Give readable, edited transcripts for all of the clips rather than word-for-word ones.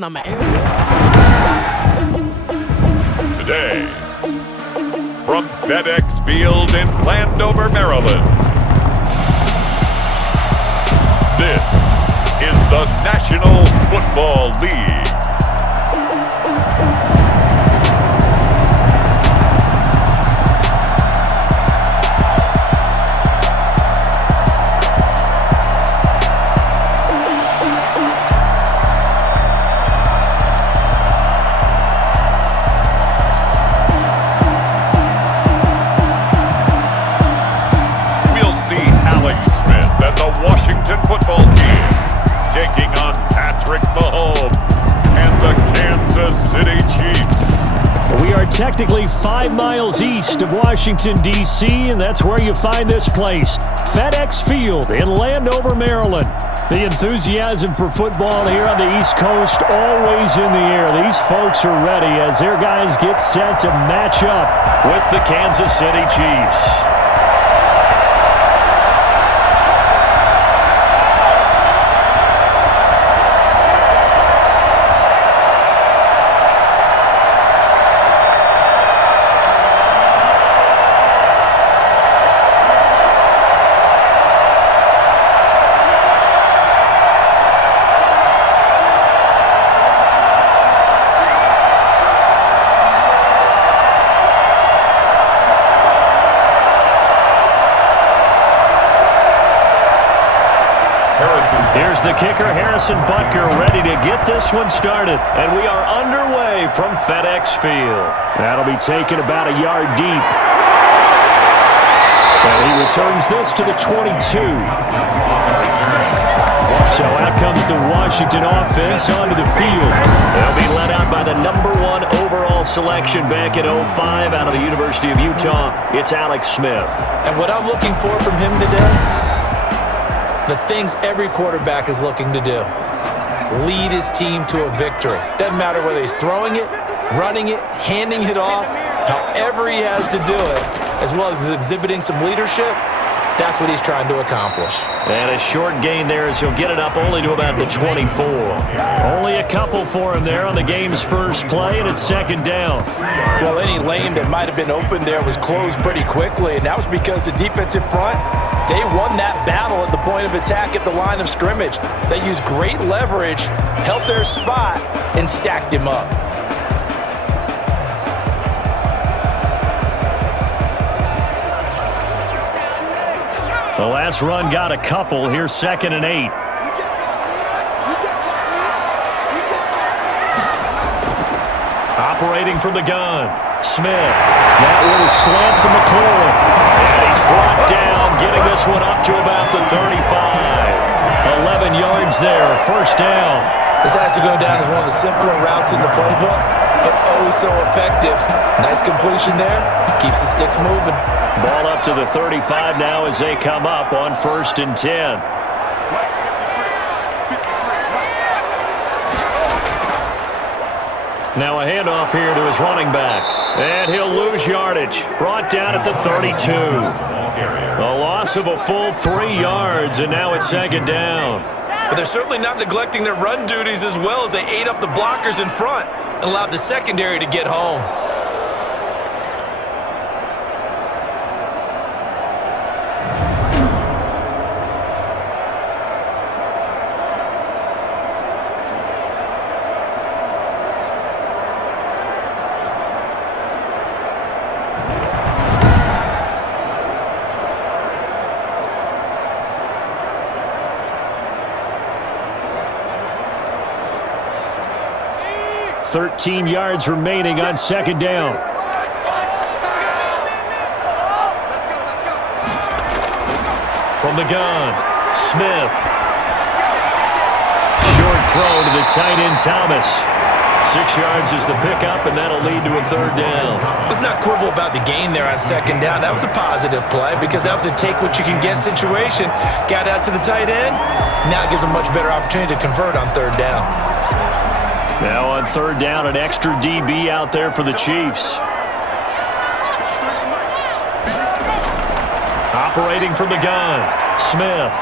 not my area. Today, from FedEx Field in Landover, Maryland, this is the National Football League. Washington football team taking on Patrick Mahomes and the Kansas City Chiefs. We are technically 5 miles east of Washington, D.C., and that's where you find this place, FedEx Field in Landover, Maryland. The enthusiasm for football here on the East Coast always in the air. These folks are ready as their guys get set to match up with the Kansas City Chiefs. Here's the kicker, Harrison Butker, ready to get this one started. And we are underway from FedEx Field. That'll be taken about a yard deep. And he returns this to the 22. So out comes the Washington offense onto the field. They'll be led out by the #1 overall selection back in 2005 out of the University of Utah. It's Alex Smith. And what I'm looking for from him today, the things every quarterback is looking to do. Lead his team to a victory. Doesn't matter whether he's throwing it, running it, handing it off, however he has to do it, as well as exhibiting some leadership, that's what he's trying to accomplish. And a short gain there as he'll get it up only to about the 24. Only a couple for him there on the game's first play, and it's second down. Well, any lane that might have been open there was closed pretty quickly, and that was because the defensive front, they won that battle at the point of attack at the line of scrimmage. They used great leverage, held their spot, and stacked him up. The last run got a couple. Here's 2nd and 8. Operating from the gun, Smith. That little slant to McLaurin. And he's brought down, getting this one up to about the 35. 11 yards there, first down. This has to go down as one of the simpler routes in the playbook, but oh so effective. Nice completion there. Keeps the sticks moving. Ball up to the 35 now as they come up on 1st and 10. Now a handoff here to his running back. And he'll lose yardage. Brought down at the 32. A loss of a full 3 yards, and now it's 2nd down. But they're certainly not neglecting their run duties as well as they ate up the blockers in front and allowed the secondary to get home. .13 yards remaining on 2nd down. From the gun, Smith. Short throw to the tight end, Thomas. 6 yards is the pickup, and that'll lead to a 3rd down. Let's not quibble about the gain there on 2nd down. That was a positive play because that was a take-what-you-can-get situation. Got out to the tight end. Now it gives a much better opportunity to convert on 3rd down. Now on 3rd down, an extra DB out there for the Chiefs. Operating from the gun, Smith.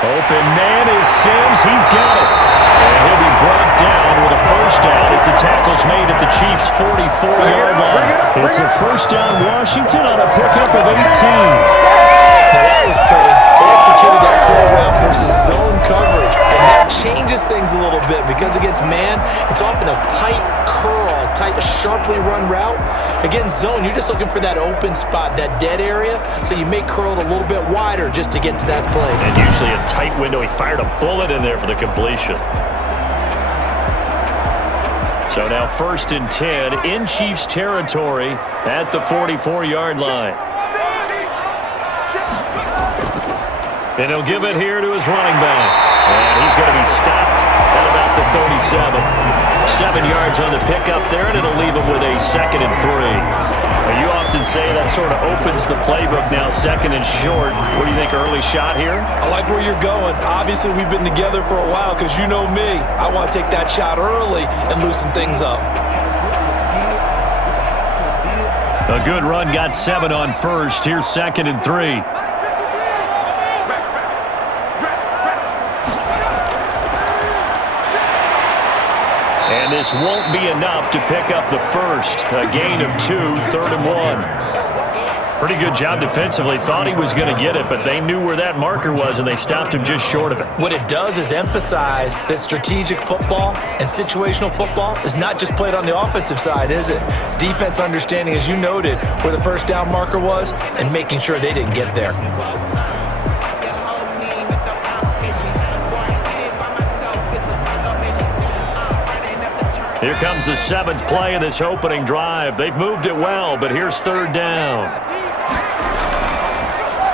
Open man is Sims. He's got it. And he'll be brought down with a first down as the tackle's made at the Chiefs' 44-yard line. It's a first down Washington on a pickup of 18. That was pretty. They executed that curl route versus zone coverage, and that changes things a little bit because against man, it's often a tight curl, tight, sharply run route. Against zone, you're just looking for that open spot, that dead area, so you may curl it a little bit wider just to get to that place. And usually a tight window. He fired a bullet in there for the completion. So now 1st and 10 in Chiefs territory at the 44-yard line. And he'll give it here to his running back. And he's going to be stopped at about the 37. 7 yards on the pickup there, and it'll leave him with a 2nd and 3. Now, you often say that sort of opens the playbook now, 2nd and short. What do you think, early shot here? I like where you're going. Obviously, we've been together for a while because you know me. I want to take that shot early and loosen things up. A good run, got 7 on first. Here's 2nd and 3. And this won't be enough to pick up the first. A gain of 2, 3rd and 1. Pretty good job defensively. Thought he was going to get it, but they knew where that marker was, and they stopped him just short of it. What it does is emphasize that strategic football and situational football is not just played on the offensive side, is it? Defense understanding, as you noted, where the first down marker was and making sure they didn't get there. Here comes the 7th play of this opening drive. They've moved it well, but here's 3rd down.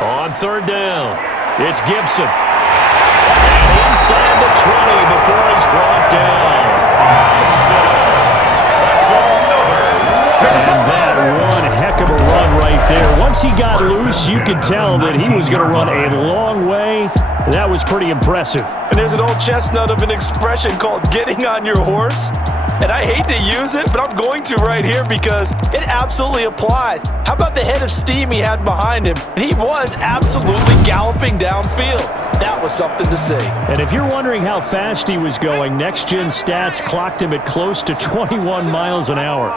On 3rd down, it's Gibson. And inside the 20 before he's brought down. And that one heck of a run right there. Once he got loose, you could tell that he was going to run a long way. That was pretty impressive. And there's an old chestnut of an expression called getting on your horse. And I hate to use it, but I'm going to right here because it absolutely applies. How about the head of steam he had behind him? And he was absolutely galloping downfield. That was something to see. And if you're wondering how fast he was going, Next Gen Stats clocked him at close to 21 miles an hour.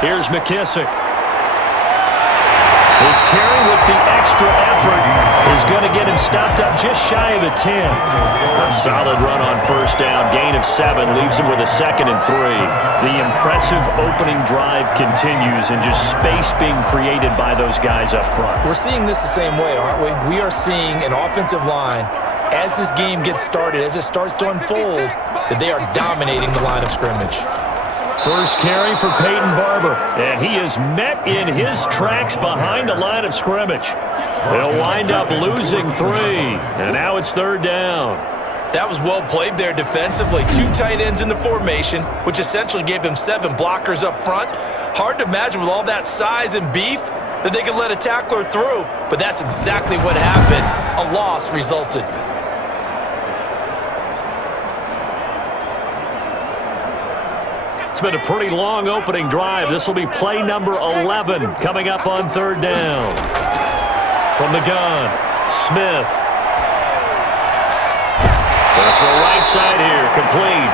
Here's McKissick. His carry with the extra effort is going to get him stopped up just shy of the 10. A solid run on first down. Gain of 7 leaves him with a 2nd and 3. The impressive opening drive continues and just space being created by those guys up front. We're seeing this the same way, aren't we? We are seeing an offensive line, as this game gets started, as it starts to unfold, that they are dominating the line of scrimmage. First carry for Peyton Barber, and he is met in his tracks behind the line of scrimmage. They'll wind up losing 3, and now it's 3rd down. That was well played there defensively. 2 tight ends in the formation, which essentially gave him 7 blockers up front. Hard to imagine with all that size and beef that they could let a tackler through, but that's exactly what happened. A loss resulted. It's been a pretty long opening drive. This will be play number 11 coming up on 3rd down. From the gun, Smith. There's the right side here, complete.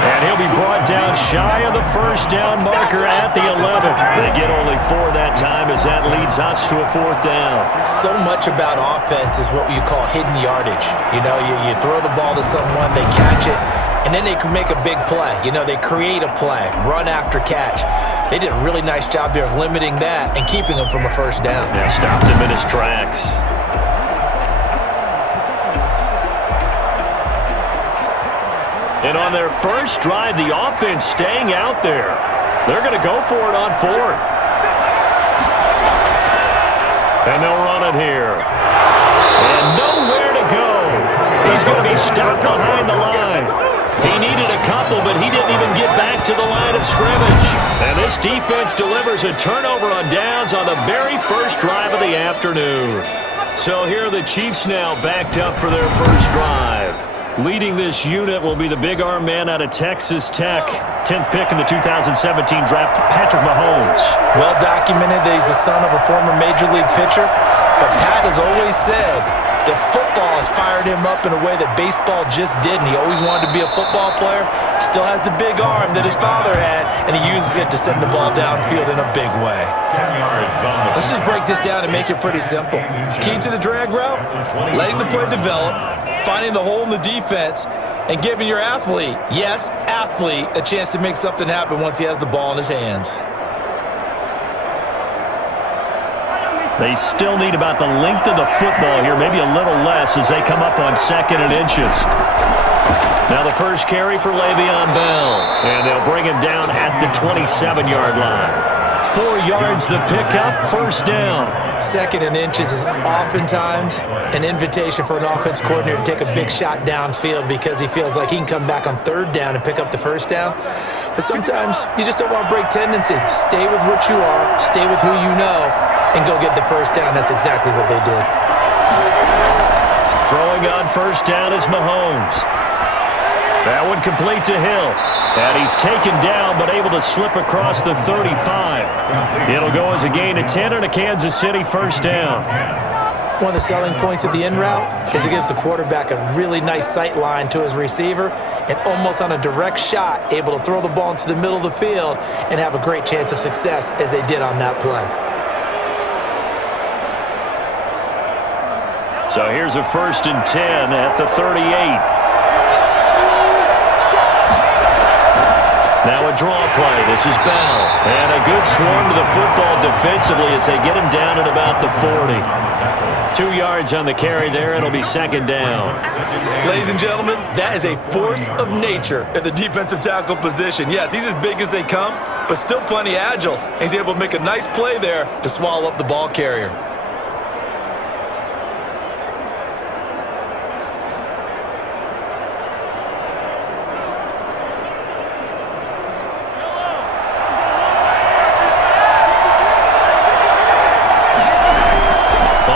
And he'll be brought down shy of the first down marker at the 11. They get only 4 that time as that leads us to a 4th down. So much about offense is what you call hidden yardage. You know, you throw the ball to someone, they catch it, and then they can make a big play. You know, they create a play, run after catch. They did a really nice job there of limiting that and keeping him from a first down. Yeah, stopped him in his tracks. And on their first drive, the offense staying out there. They're going to go for it on 4th. And they'll run it here. And nowhere to go. He's going to be stopped behind the line. He needed a couple, but he didn't even get back to the line of scrimmage. And this defense delivers a turnover on downs on the very first drive of the afternoon. So here are the Chiefs now backed up for their first drive. Leading this unit will be the big arm man out of Texas Tech. 10th pick in the 2017 draft, Patrick Mahomes. Well documented that he's the son of a former Major League pitcher, but Pat has always said The football has fired him up in a way that baseball just didn't. He always wanted to be a football player, still has the big arm that his father had, and he uses it to send the ball downfield in a big way. Let's just break this down and make it pretty simple. Key to the drag route, letting the play develop, finding the hole in the defense, and giving your athlete, yes, athlete, a chance to make something happen once he has the ball in his hands. They still need about the length of the football here, maybe a little less as they come up on 2nd and inches. Now the first carry for Le'Veon Bell, and they'll bring him down at the 27-yard line. 4 yards the pickup, first down. 2nd and inches is oftentimes an invitation for an offense coordinator to take a big shot downfield because he feels like he can come back on 3rd down and pick up the first down. But sometimes you just don't want to break tendency. Stay with what you are, stay with who you know, and go get the first down. That's exactly what they did. Throwing on first down is Mahomes. That one complete to Hill. And he's taken down but able to slip across the 35. It'll go as a gain of 10 and a Kansas City first down. One of the selling points of the in route is it gives the quarterback a really nice sight line to his receiver and almost on a direct shot able to throw the ball into the middle of the field and have a great chance of success as they did on that play. So here's a 1st and 10 at the 38. Now a draw play. This is Bell. And a good swarm to the football defensively as they get him down at about the 40. 2 yards on the carry there. It'll be 2nd down. Ladies and gentlemen, that is a force of nature at the defensive tackle position. Yes, he's as big as they come, but still plenty agile. He's able to make a nice play there to swallow up the ball carrier.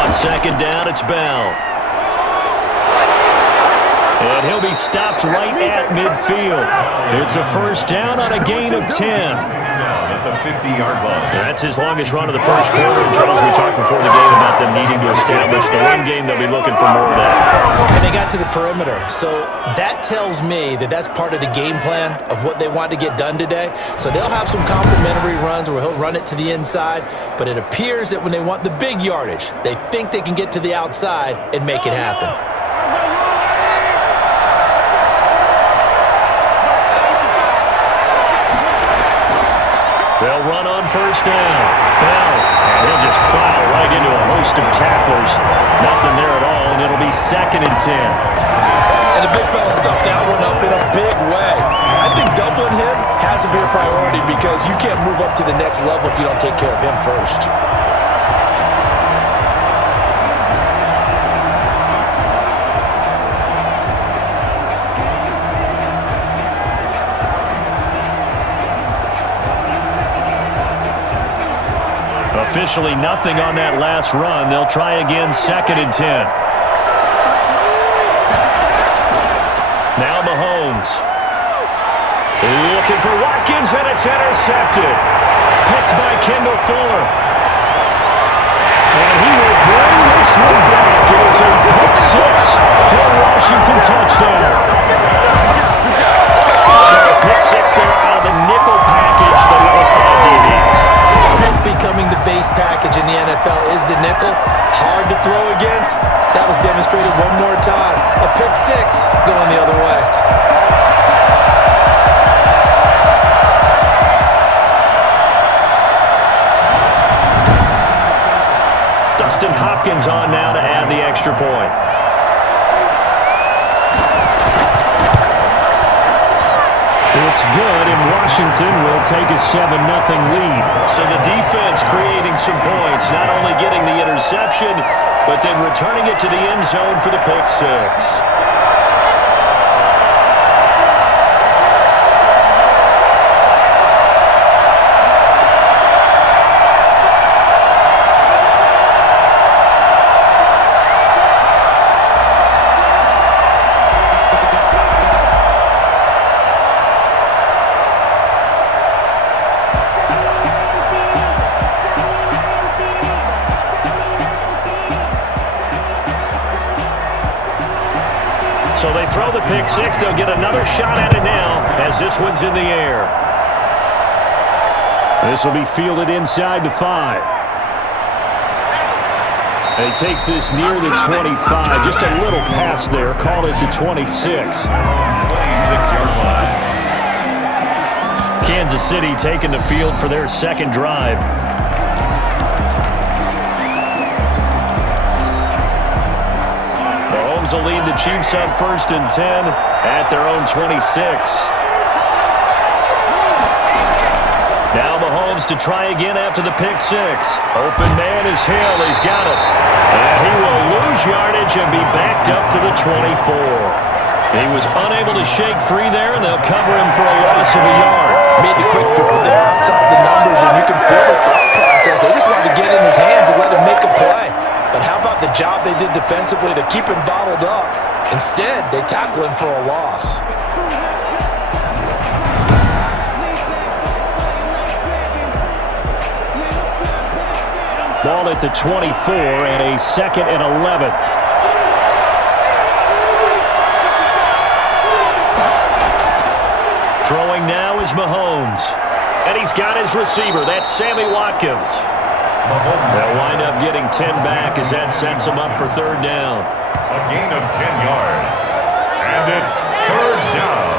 Second down, it's Bell. And he'll be stopped right at midfield. It's a first down on a gain of 10. At the 50-yard line. That's his longest run of the first quarter. And Charles, we talked before the game about them needing to establish the run game. They'll be looking for more of that. And they got to the perimeter. So that tells me that that's part of the game plan of what they want to get done today. So they'll have some complementary runs where he'll run it to the inside. But it appears that when they want the big yardage, they think they can get to the outside and make it happen. They'll run on first down. Bell, and he'll just plow right into a host of tacklers. Nothing there at all, and it'll be 2nd and 10. And the big fella stuffed that one up in a big way. I think doubling him has to be a priority because you can't move up to the next level if you don't take care of him first. Officially nothing on that last run. They'll try again, 2nd and 10. Now Mahomes. Looking for Watkins, and it's intercepted. Picked by Kendall Fuller. And he will bring this one back. It is a pick 6 for a Washington touchdown. So a pick 6 there out of the nickel package, the level 5 DBs. That's becoming the base package in the NFL is the nickel. Hard to throw against. That was demonstrated one more time. A pick 6 going the other way. Dustin Hopkins on now to add the extra point. It's good, and Washington will take a 7-0 lead. So the defense creating some points, not only getting the interception, but then returning it to the end zone for the pick 6. So they throw the pick six. They'll get another shot at it now as this one's in the air. This will be fielded inside the 5. And he takes this near the 25. Just a little pass there. Called it the 26. 26-yard line. Kansas City taking the field for their second drive. Mahomes will lead the Chiefs up 1st and 10 at their own 26. Now Mahomes to try again after the pick six. Open man is Hill. He's got it. And he will lose yardage and be backed up to the 24. He was unable to shake free there, and they'll cover him for a loss of a yard. Made the quick throw there outside the numbers, and you can feel the thought process. They just wanted to get in his hands and let him make a play. But how about the job they did defensively to keep him bottled up? Instead, they tackle him for a loss. Ball at the 24 and a 2nd and 11. Throwing now is Mahomes. And he's got his receiver. That's Sammy Watkins. They'll wind up getting 10 back as that sets him up for 3rd down. A gain of 10 yards. And it's 3rd down.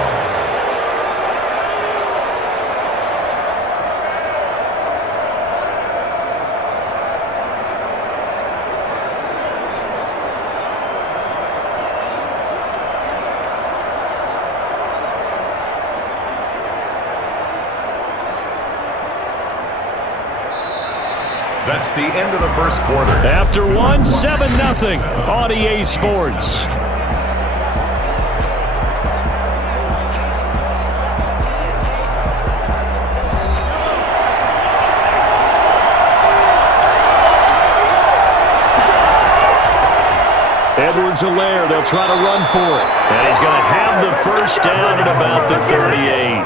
That's the end of the first quarter. After one, 7-0 on EA Sports. Edwards-Helaire, they'll try to run for it. And he's going to have the first down at about the 38.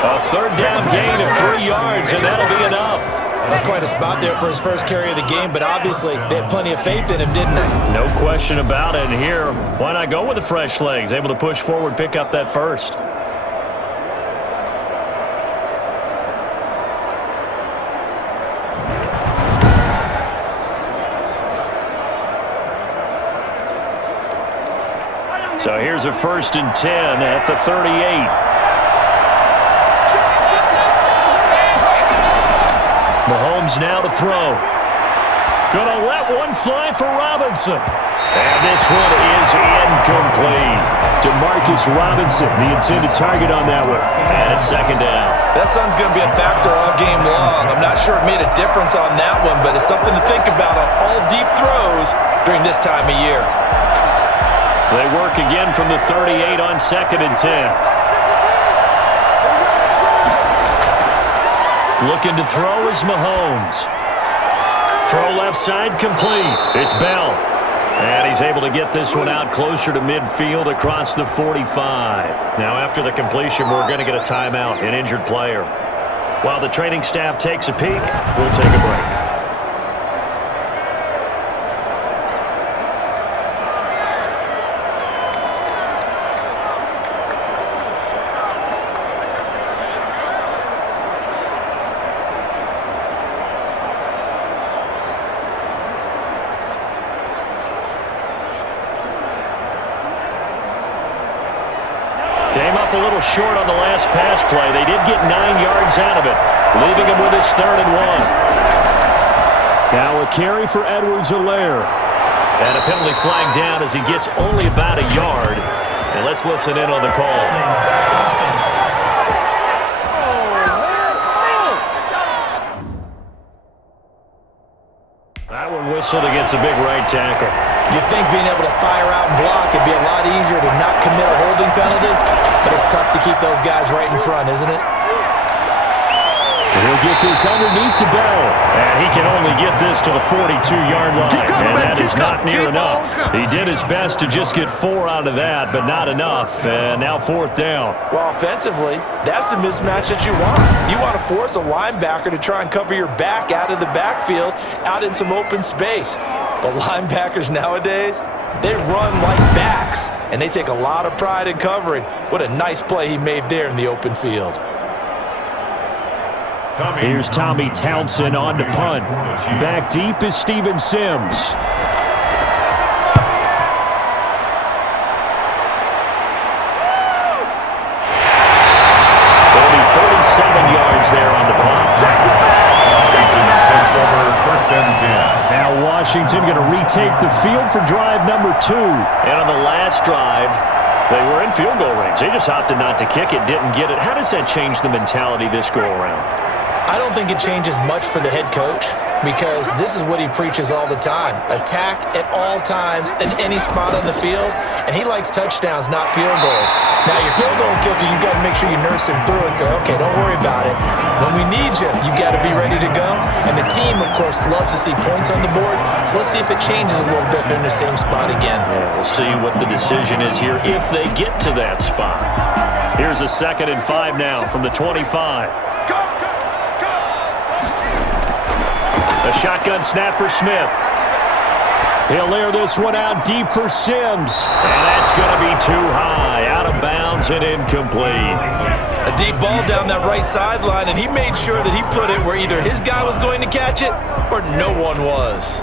A 3rd down gain of 3 yards, and that'll be enough. That's quite a spot there for his first carry of the game, but obviously they had plenty of faith in him, didn't they? No question about it. And here, why not go with the fresh legs? Able to push forward, pick up that first. So here's a 1st and 10 at the 38. Mahomes now to throw. Gonna let one fly for Robinson. And this one is incomplete. DeMarcus Robinson, the intended target on that one. And it's 2nd down. That sun's going to be a factor all game long. I'm not sure it made a difference on that one, but it's something to think about on all deep throws during this time of year. They work again from the 38 on 2nd and 10. Looking to throw is Mahomes. Throw left side complete. It's Bell. And he's able to get this one out closer to midfield across the 45. Now after the completion, we're going to get a timeout, an injured player. While the training staff takes a peek, we'll take a break. Came up a little short on the last pass play. They did get 9 yards out of it, leaving him with his 3rd and 1. Now a carry for Edwards-Helaire. And a penalty flag down as he gets only about a yard. And let's listen in on the call. That one whistled against a big right tackle. You'd think being able to fire out and block would be a lot easier to not commit a holding penalty, but it's tough to keep those guys right in front, isn't it? He'll get this underneath to Bell, and he can only get this to the 42-yard line, and that is not near enough. He did his best to just get 4 out of that, but not enough, and now 4th down. Well, offensively, that's the mismatch that you want. You want to force a linebacker to try and cover your back out of the backfield, out in some open space. But linebackers nowadays, They run like backs, and they take a lot of pride in covering. What a nice play he made there in the open field. Here's Tommy Townsend on to punt. Back deep is Steven Sims. There'll be 37 yards there on the punt. Takes over first and 10. Now Washington going to retake the field for drive number 2. And on the last drive, they were in field goal range. They just opted not to kick it, didn't get it. How does that change the mentality this go-around? I don't think it changes much for the head coach because this is what he preaches all the time. Attack at all times in any spot on the field, and he likes touchdowns, not field goals. Now, your field goal kicker, you got to make sure you nurse him through and say, okay, don't worry about it. When we need you, you got to be ready to go. And the team, of course, loves to see points on the board, so let's see if it changes a little bit if they're in the same spot again. Yeah, we'll see what the decision is here if they get to that spot. Here's a 2nd and 5 now from the 25. A shotgun snap for Smith. He'll air this one out deep for Sims. And that's going to be too high. Out of bounds and incomplete. A deep ball down that right sideline, and he made sure that he put it where either his guy was going to catch it or no one was.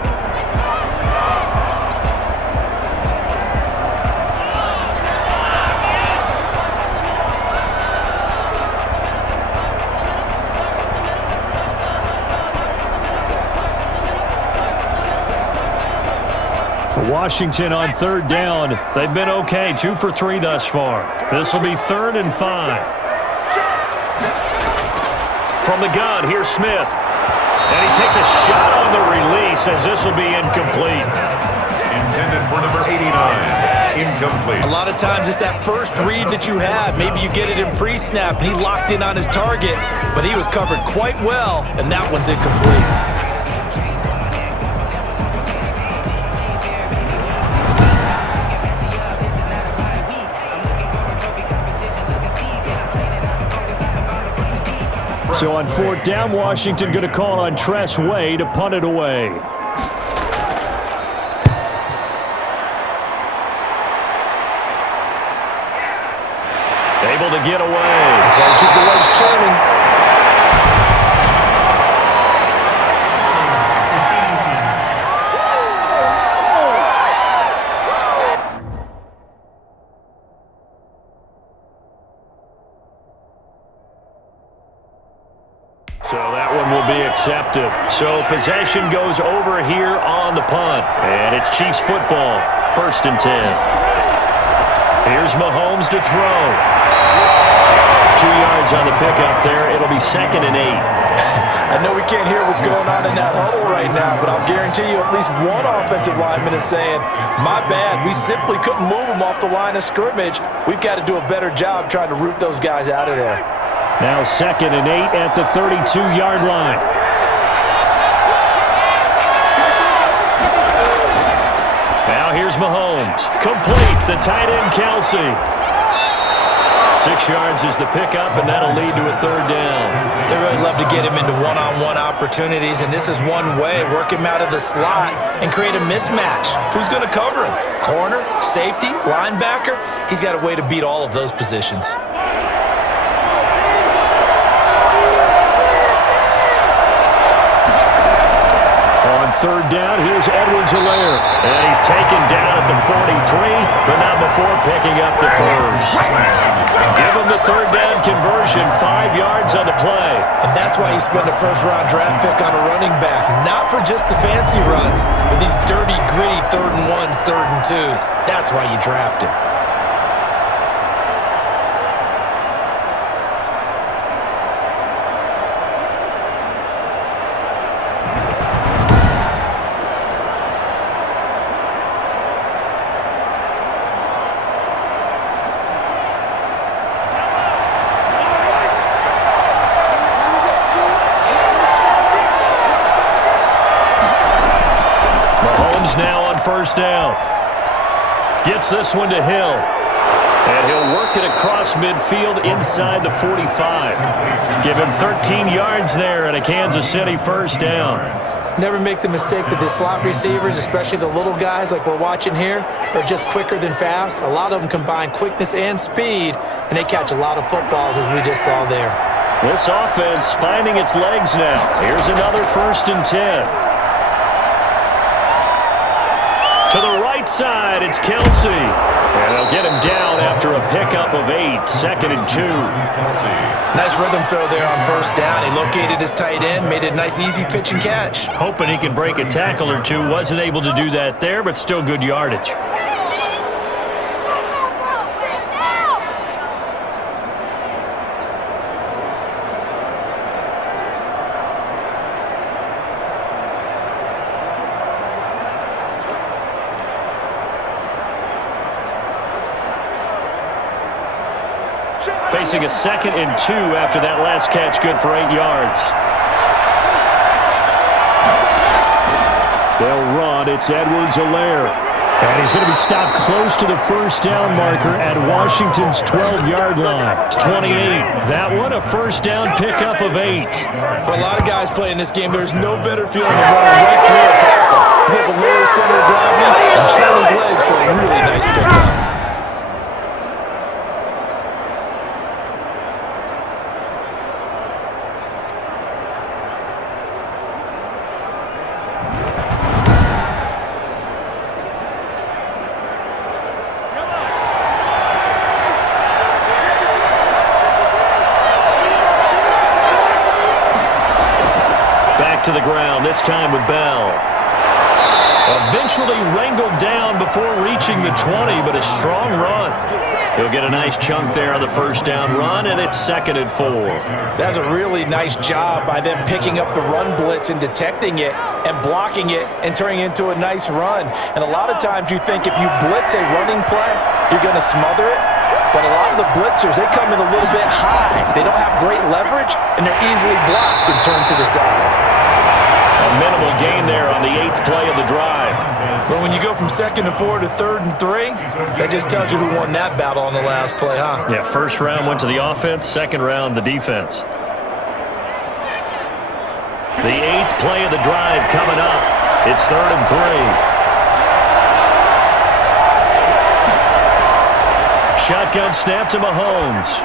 Washington on 3rd down. They've been okay, 2 for 3 thus far. This will be 3rd and 5. From the gun, here's Smith. And he takes a shot on the release as this will be incomplete. Intended for number 89. Incomplete. A lot of times it's that first read that you have. Maybe you get it in pre-snap, and he locked in on his target, but he was covered quite well, and that one's incomplete. So on 4th down, Washington going to call on Tress Way to punt it away. Able to get away. That's why you keep the legs churning. Receiving team. So that one will be accepted. So possession goes over here on the punt. And it's Chiefs football, 1st and 10. Here's Mahomes to throw. 2 yards on the pickup there. It'll be 2nd and 8. I know we can't hear what's going on in that huddle right now, but I'll guarantee you at least one offensive lineman is saying, my bad, we simply couldn't move them off the line of scrimmage. We've got to do a better job trying to root those guys out of there. Now 2nd and 8 at the 32-yard line. Now here's Mahomes. Complete. The tight end, Kelsey. 6 yards is the pickup, and that'll lead to a 3rd down. They really love to get him into one-on-one opportunities, and this is one way. Work him out of the slot and create a mismatch. Who's going to cover him? Corner, safety, linebacker? He's got a way to beat all of those positions. On 3rd down, here's Edwards-Helaire. And he's taken down at the 43, but not before picking up the first. Give him the 3rd down conversion, 5 yards on the play. And that's why you spend a first-round draft pick on a running back, not for just the fancy runs, but these dirty, gritty 3rd and 1s, 3rd and 2s. That's why you draft him. Now on 1st down. Gets this one to Hill. And he'll work it across midfield inside the 45. Give him 13 yards there and a Kansas City 1st down. Never make the mistake that the slot receivers, especially the little guys like we're watching here, are just quicker than fast. A lot of them combine quickness and speed, and they catch a lot of footballs, as we just saw there. This offense finding its legs now. Here's another 1st and 10. To the right side, it's Kelsey. And they'll get him down after a pickup of 8, 2nd and 2. Nice rhythm throw there on 1st down. He located his tight end, made it a nice easy pitch and catch. Hoping he could break a tackle or two. Wasn't able to do that there, but still good yardage. Facing a 2nd and 2 after that last catch, good for 8 yards. They'll run. It's Edwards-Helaire. And he's going to be stopped close to the 1st down marker at Washington's 12-yard line. It's 28. That one, a 1st down pickup of 8. For a lot of guys playing this game, there's no better feeling than running right through a tackle. He's able to lower his center of gravity and turn his legs for a really nice pickup. To the ground, this time with Bell. Eventually wrangled down before reaching the 20, but a strong run. He'll get a nice chunk there on the 1st down run, and it's 2nd and 4. That's a really nice job by them picking up the run blitz and detecting it and blocking it and turning it into a nice run. And a lot of times you think if you blitz a running play, you're going to smother it. But a lot of the blitzers, they come in a little bit high. They don't have great leverage, and they're easily blocked and turned to the side. A minimal gain there on the 8th play of the drive. But when you go from 2nd and 4 to 3rd and 3, that just tells you who won that battle on the last play, huh? Yeah, 1st round went to the offense, 2nd round the defense. The 8th play of the drive coming up. It's 3rd and 3. Shotgun snap to Mahomes.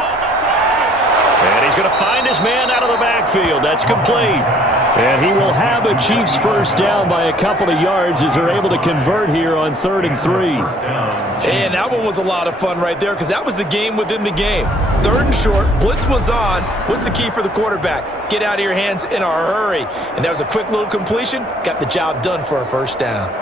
And he's going to find his man out of the backfield. That's complete. And he will have a Chiefs 1st down by a couple of yards as they're able to convert here on 3rd and 3. And that one was a lot of fun right there because that was the game within the game. 3rd and short, blitz was on. What's the key for the quarterback? Get out of your hands in a hurry. And that was a quick little completion. Got the job done for a 1st down.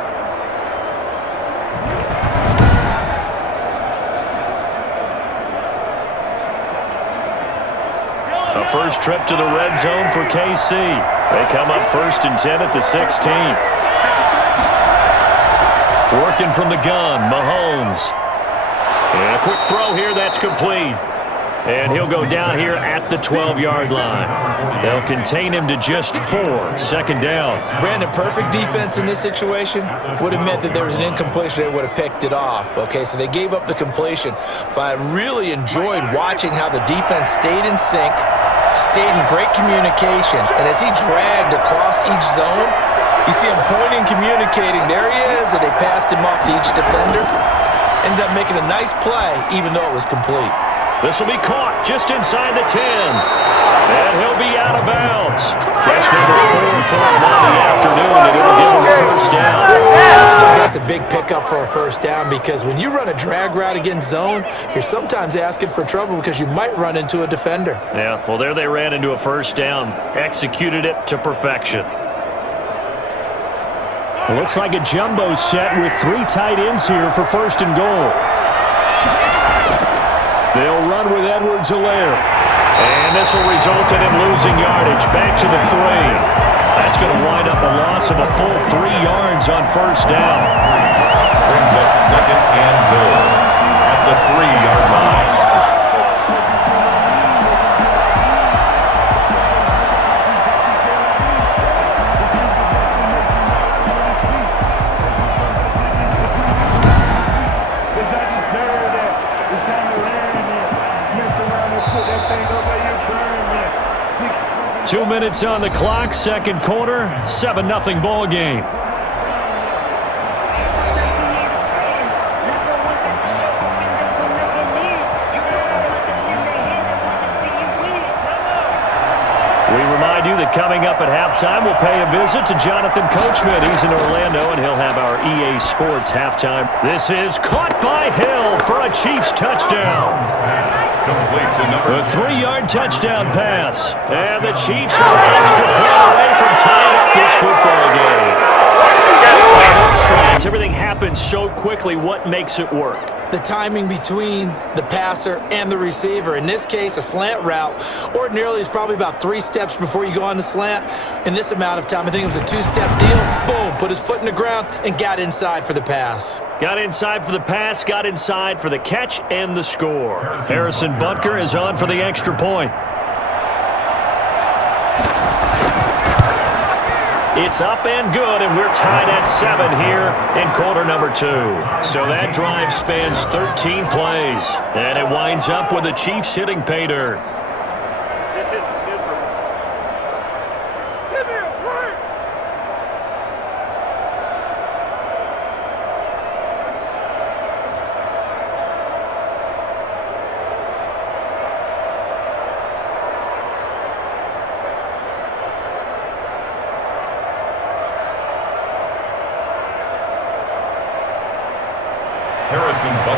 A first trip to the red zone for KC. They come up 1st and 10 at the 16. Working from the gun, Mahomes. And a quick throw here, that's complete. And he'll go down here at the 12-yard line. They'll contain him to just 4, 2nd down. Brandon, perfect defense in this situation would have meant that there was an incompletion. They would have picked it off. Okay, so they gave up the completion. But I really enjoyed watching how the defense stayed in sync, stayed in great communication. And as he dragged across each zone, you see him pointing, communicating. There he is, and they passed him off to each defender. Ended up making a nice play, even though it was complete. This will be caught just inside the 10. And he'll be out of bounds. Catch number 4 for him on the afternoon, and it'll give him a 1st down. That's a big pickup for a 1st down because when you run a drag route against zone, you're sometimes asking for trouble because you might run into a defender. Yeah, well, there they ran into a 1st down. Executed it to perfection. It looks like a jumbo set with 3 tight ends here for 1st and goal. They'll run with Edwards-Helaire. And this will result in him losing yardage. Back to the 3. That's going to wind up a loss of a full 3 yards on 1st down. Brings up 2nd and goal at the 3-yard line. 2 minutes on the clock, second quarter, 7-0 ball game. We remind you that coming up at halftime, we'll pay a visit to Jonathan Coachman. He's in Orlando, and he'll have our EA Sports halftime. This is caught by Hill for a Chiefs touchdown. A 3-yard touchdown pass. And the Chiefs are an extra point away from tying up this football game. Everything happens so quickly. What makes it work? The timing between the passer and the receiver. In this case, a slant route ordinarily is probably about 3 steps before you go on the slant. In this amount of time, I think it was a 2-step deal. Boom, put his foot in the ground and got inside for the pass. Got inside for the pass, got inside for the catch and the score. Harrison Butker is on for the extra point. It's up and good, and we're tied at 7 here in quarter number 2. So that drive spans 13 plays, and it winds up with the Chiefs hitting pay dirt. This isn't different. Give me a break.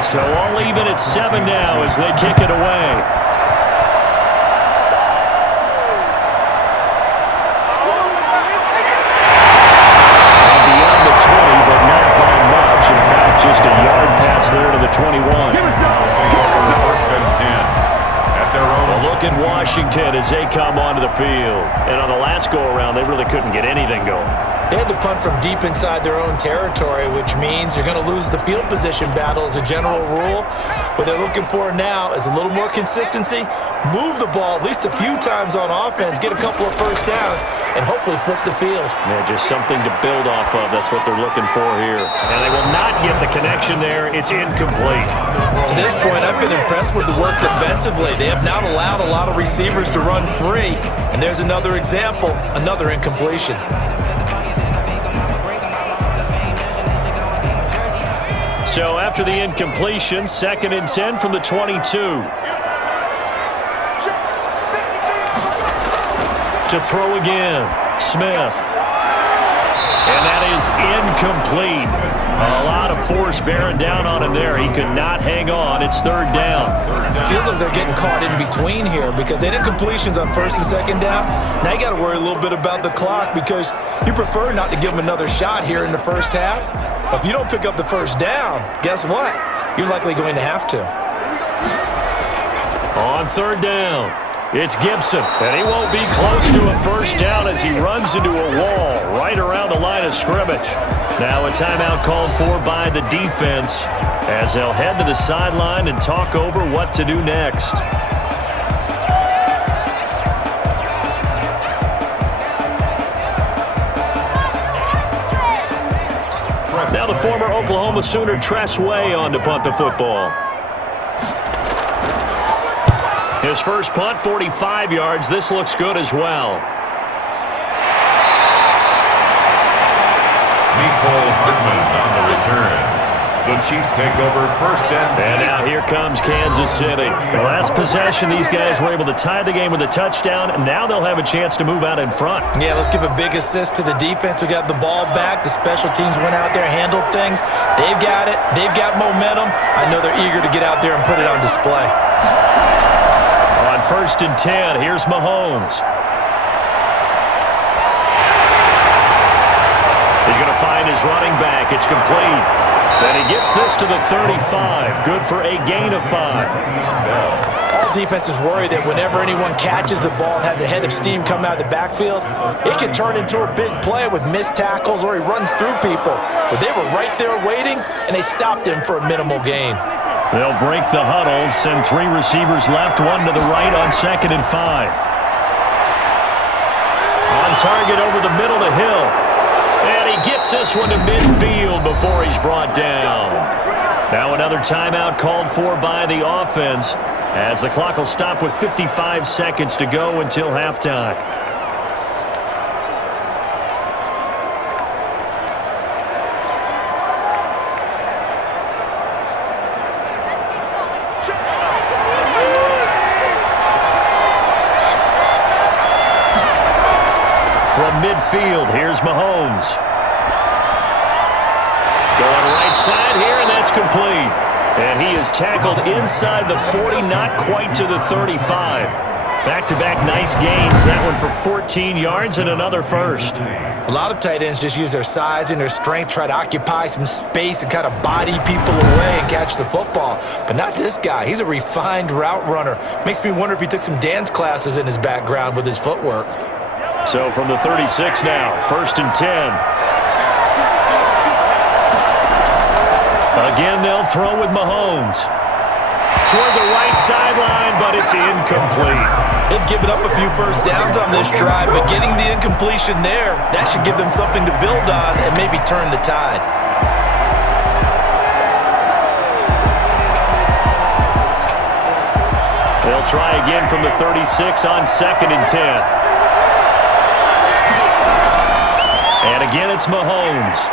So all even at 7 now as they kick it away. And beyond the 20, but not by much. In fact, just a yard pass there to the 21. First and 10 at their own. Well, look at Washington as they come onto the field. And on the last go-around, they really couldn't get anything going. They had to punt from deep inside their own territory, which means you're going to lose the field position battle as a general rule. What they're looking for now is a little more consistency, move the ball at least a few times on offense, get a couple of first downs, and hopefully flip the field. Yeah, just something to build off of. That's what they're looking for here. And they will not get the connection there. It's incomplete. To this point, I've been impressed with the work defensively. They have not allowed a lot of receivers to run free. And there's another example, another incompletion. So after the incompletion, 2nd and 10 from the 22. To throw again, Smith. And that is incomplete. A lot of force bearing down on him there. He could not hang on. It's 3rd down. Feels like they're getting caught in between here because they had incompletions on 1st and 2nd down. Now you got to worry a little bit about the clock because you prefer not to give them another shot here in the first half. But if you don't pick up the first down, guess what? You're likely going to have to. On 3rd down, it's Gibson. And he won't be close to a first down as he runs into a wall right around the line of scrimmage. Now a timeout called for by the defense as they'll head to the sideline and talk over what to do next. Now the former Oklahoma Sooner Tress Way on to punt the football. His first punt, 45 yards. This looks good as well. Nicole Hartman on the return. The Chiefs take over 1st and 10. And now here comes Kansas City. The last possession, these guys were able to tie the game with a touchdown, and now they'll have a chance to move out in front. Yeah, let's give a big assist to the defense who got the ball back. The special teams went out there, handled things. They've got it. They've got momentum. I know they're eager to get out there and put it on display. On 1st and 10, here's Mahomes. He's going to find his running back. It's complete. And he gets this to the 35. Good for a gain of 5. All defenses worry that whenever anyone catches the ball and has a head of steam come out of the backfield, it can turn into a big play with missed tackles or he runs through people. But they were right there waiting, and they stopped him for a minimal gain. They'll break the huddle, send 3 receivers left, 1 to the right on 2nd and 5. On target over the middle to Hill. And he gets this one to midfield before he's brought down. Now another timeout called for by the offense as the clock will stop with 55 seconds to go until halftime. midfield. Here's Mahomes. Going right side here, and that's complete. And he is tackled inside the 40, not quite to the 35. Back-to-back nice gains. That one for 14 yards and another first. A lot of tight ends just use their size and their strength, try to occupy some space and kind of body people away and catch the football. But not this guy. He's a refined route runner. Makes me wonder if he took some dance classes in his background with his footwork. So from the 36 now, 1st and 10. Again, they'll throw with Mahomes. Toward the right sideline, but it's incomplete. They've given up a few first downs on this drive, but getting the incompletion there, that should give them something to build on and maybe turn the tide. They'll try again from the 36 on 2nd and 10. And again, it's Mahomes.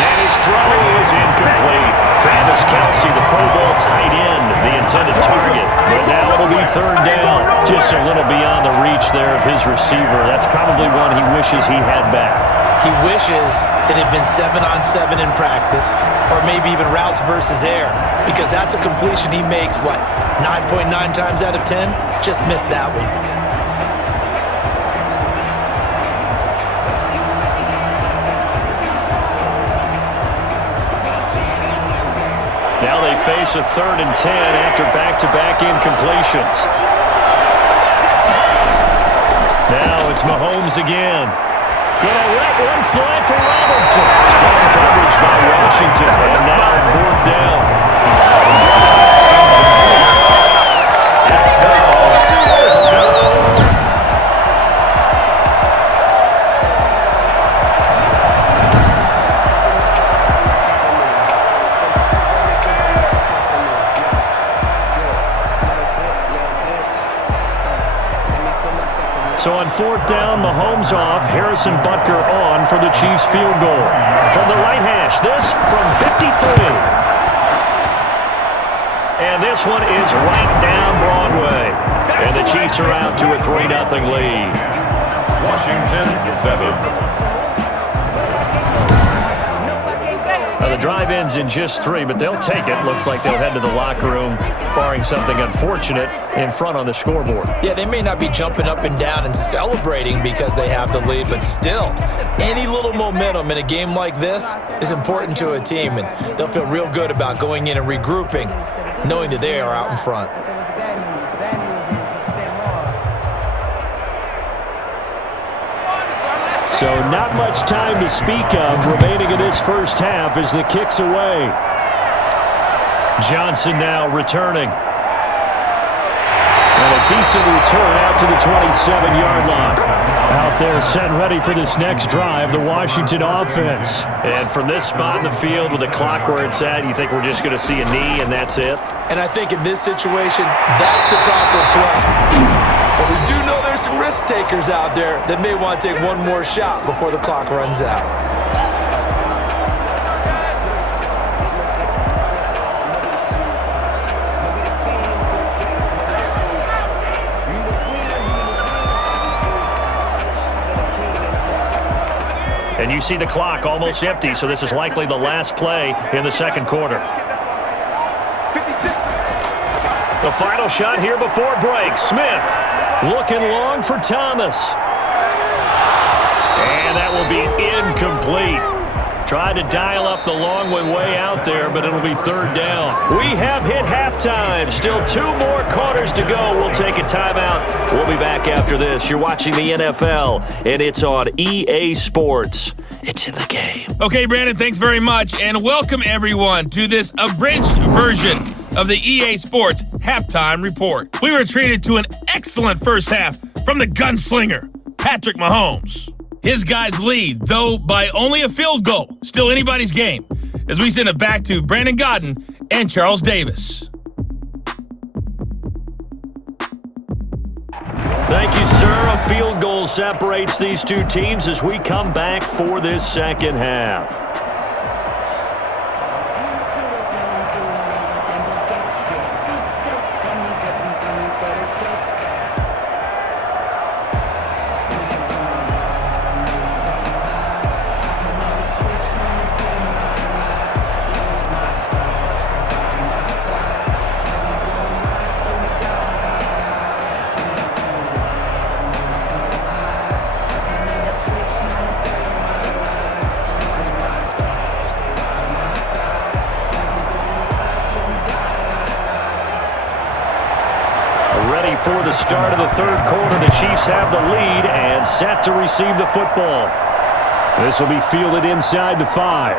And his throw is incomplete. Travis Kelce, the Pro Bowl tight end, the intended target. But now it'll be 3rd down. Just a little beyond the reach there of his receiver. That's probably one he wishes he had back. He wishes it had been 7-on-7 in practice, or maybe even routes versus air, because that's a completion he makes, 9.9 times out of 10? Just missed that one. Now they face a 3rd and 10 after back-to-back incompletions. Now it's Mahomes again. Gonna let one fly for Robinson. Strong coverage by Washington. And now 4th down. So on 4th down, Mahomes off, Harrison Butker on for the Chiefs field goal. From the right hash, this from 53. And this one is right down Broadway. And the Chiefs are out to a 3-0 lead. Washington 7. The drive ends in just 3, but they'll take it. Looks like they'll head to the locker room, barring something unfortunate, in front on the scoreboard. Yeah, they may not be jumping up and down and celebrating because they have the lead, but still, any little momentum in a game like this is important to a team, and they'll feel real good about going in and regrouping, knowing that they are out in front. So not much time to speak of remaining in this first half as the kick's away. Johnson now returning. And a decent return out to the 27-yard line. Out there set ready for this next drive, the Washington offense. And from this spot in the field with the clock where it's at, you think we're just going to see a knee and that's it? And I think in this situation, that's the proper play. But we do know there's some risk takers out there that may want to take one more shot before the clock runs out. And you see the clock almost empty, so this is likely the last play in the second quarter. The final shot here before break. Smith looking long for Thomas. And that will be incomplete. Tried to dial up the long one way out there, but it'll be 3rd down. We have hit halftime. Still 2 more quarters to go. We'll take a timeout. We'll be back after this. You're watching the NFL, and it's on EA Sports. It's in the game. Okay, Brandon, thanks very much, and welcome everyone to this abridged version of the EA Sports Halftime Report. We were treated to an excellent first half from the gunslinger, Patrick Mahomes. His guys lead, though by only a field goal. Still anybody's game, as we send it back to Brandon Godden and Charles Davis. Thank you, sir. A field goal separates these two teams as we come back for this second half. before the start of the third quarter. The Chiefs have the lead and set to receive the football. This will be fielded inside the 5.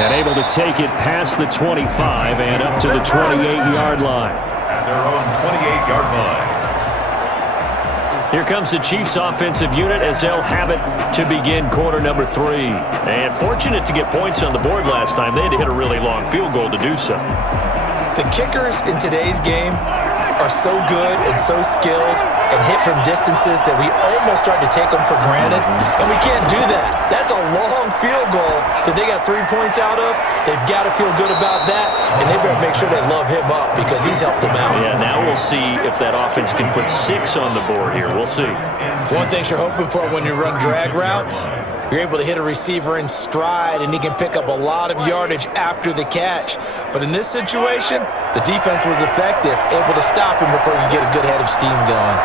And able to take it past the 25 and up to the 28-yard line. At their own 28-yard line. Here comes the Chiefs offensive unit as they'll have it to begin quarter number 3. And fortunate to get points on the board last time. They had to hit a really long field goal to do so. The kickers in today's game are so good and so skilled and hit from distances that we almost start to take them for granted, and we can't do that. That's a long field goal that they got 3 points out of. They've got to feel good about that, and they better make sure they love him up because he's helped them out. Yeah, now we'll see if that offense can put 6 on the board here. We'll see. One thing you're hoping for when you run drag routes, you're able to hit a receiver in stride, and he can pick up a lot of yardage after the catch. But in this situation, the defense was effective, able to stop him before you get a good head of steam going.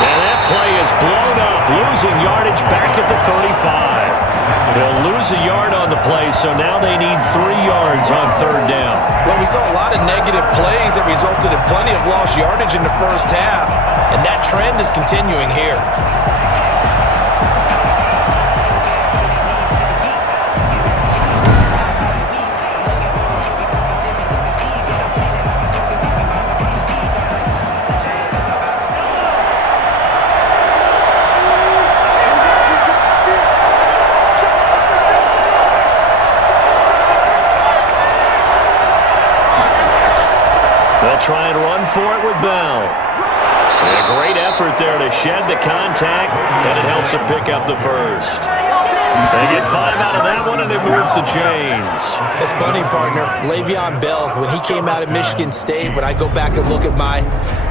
And that play is blown up, losing yardage back at the 35. They'll lose a yard on the play, so now they need 3 yards on third down. Well, we saw a lot of negative plays that resulted in plenty of lost yardage in the first half, and that trend is continuing here. Try and run for it with Bell. And a great effort there to shed the contact, and it helps him pick up the first. They get 5 out of that one, and it moves the chains. It's funny, partner. Le'Veon Bell, when he came out of Michigan State, when I go back and look at my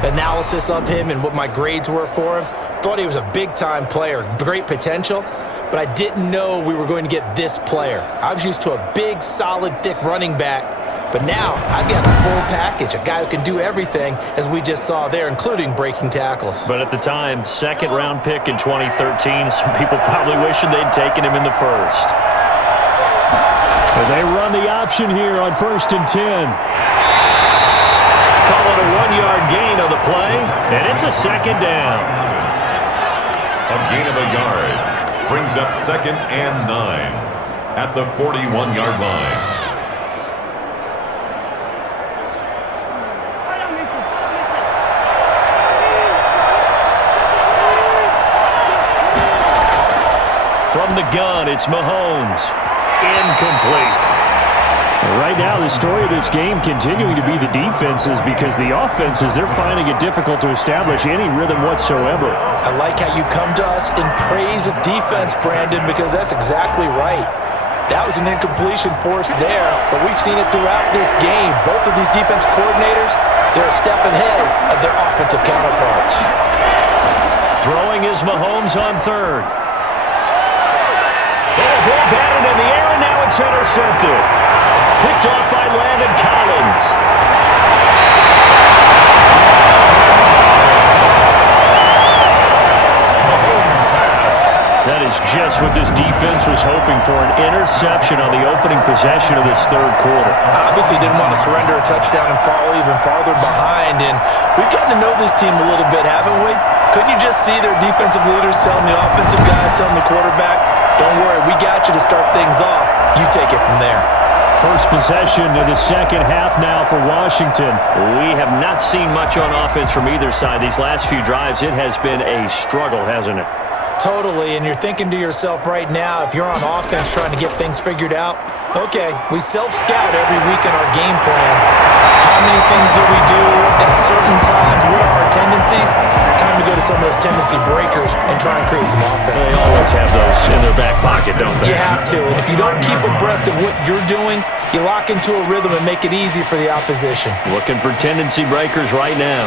analysis of him and what my grades were for him, thought he was a big-time player, great potential, but I didn't know we were going to get this player. I was used to a big, solid, thick running back. But now, I've got a full package, a guy who can do everything, as we just saw there, including breaking tackles. But at the time, second-round pick in 2013, some people probably wishing they'd taken him in the first. And they run the option here on 1st and 10. Call it a 1-yard gain on the play, and it's a second down. A gain of a yard brings up 2nd and 9 at the 41-yard line. From the gun, it's Mahomes. Incomplete. Right now, the story of this game continuing to be the defenses, because the offenses, they're finding it difficult to establish any rhythm whatsoever. I like how you come to us in praise of defense, Brandon, because that's exactly right. That was an incompletion forced there, but we've seen it throughout this game. Both of these defense coordinators, they're a step ahead of their offensive counterparts. Throwing is Mahomes on third. Ball batted in the air, and now it's intercepted. Picked off by Landon Collins. That is just what this defense was hoping for, an interception on the opening possession of this third quarter. Obviously didn't want to surrender a touchdown and fall even farther behind, and we've gotten to know this team a little bit, haven't we? Couldn't you just see their defensive leaders telling the offensive guys, telling the quarterback, don't worry, we got you to start things off. You take it from there. First possession of the second half now for Washington. We have not seen much on offense from either side. These last few drives, it has been a struggle, hasn't it? Totally, and you're thinking to yourself right now, if you're on offense trying to get things figured out, okay, we self-scout every week in our game plan. How many things do we do at certain times? What are our tendencies? Time to go to some of those tendency breakers and try and create some offense. They always have those in their back pocket, don't they? You have to, and if you don't keep abreast of what you're doing, you lock into a rhythm and make it easy for the opposition. Looking for tendency breakers right now.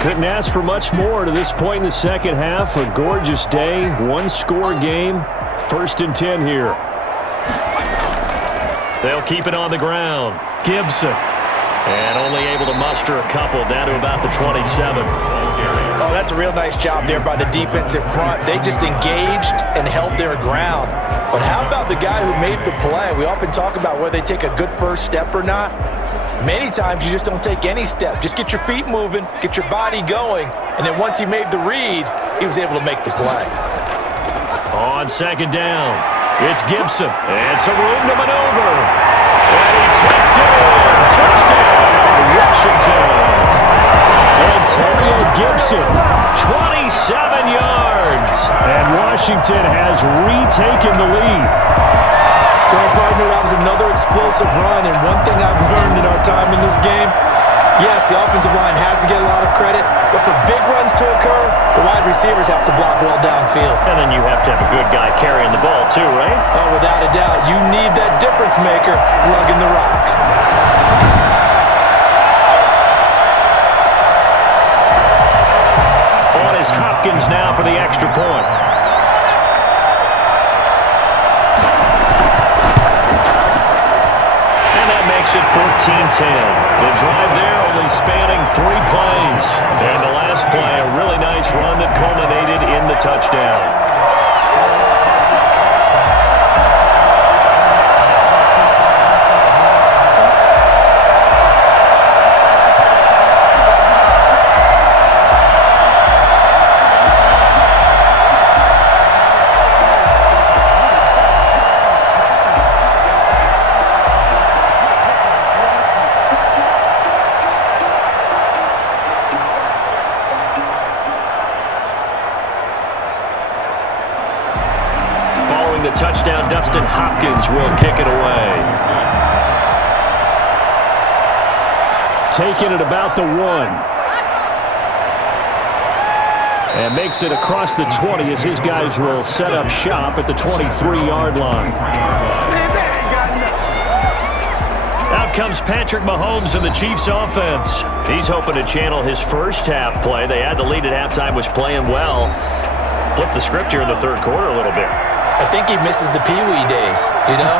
Couldn't ask for much more to this point in the second half. A gorgeous day, one-score game. 1st and 10 here. They'll keep it on the ground. Gibson. And only able to muster a couple, down to about the 27. Oh, that's a real nice job there by the defensive front. They just engaged and held their ground. But how about the guy who made the play? We often talk about whether they take a good first step or not. Many times you just don't take any step. Just get your feet moving, get your body going, and then once he made the read, he was able to make the play. On second down, it's Gibson. And some room to maneuver. And he takes it in. Touchdown, Washington. Antonio Gibson, 27 yards. And Washington has retaken the lead. Well, partner, that was another explosive run, and one thing I've learned in our time in this game, yes, the offensive line has to get a lot of credit, but for big runs to occur, the wide receivers have to block well downfield. And then you have to have a good guy carrying the ball too, right? Oh, without a doubt. You need that difference maker lugging the rock. On is Hopkins now for the extra point. Makes it 14-10. The drive there only spanning 3 plays. And the last play, a really nice run that culminated in the touchdown. The touchdown, Dustin Hopkins will kick it away. Taking it about the 1. And makes it across the 20 as his guys will set up shop at the 23-yard line. Out comes Patrick Mahomes and the Chiefs offense. He's hoping to channel his first half play. They had the lead at halftime, was playing well. Flip the script here in the third quarter a little bit. I think he misses the Pee-wee days, you know,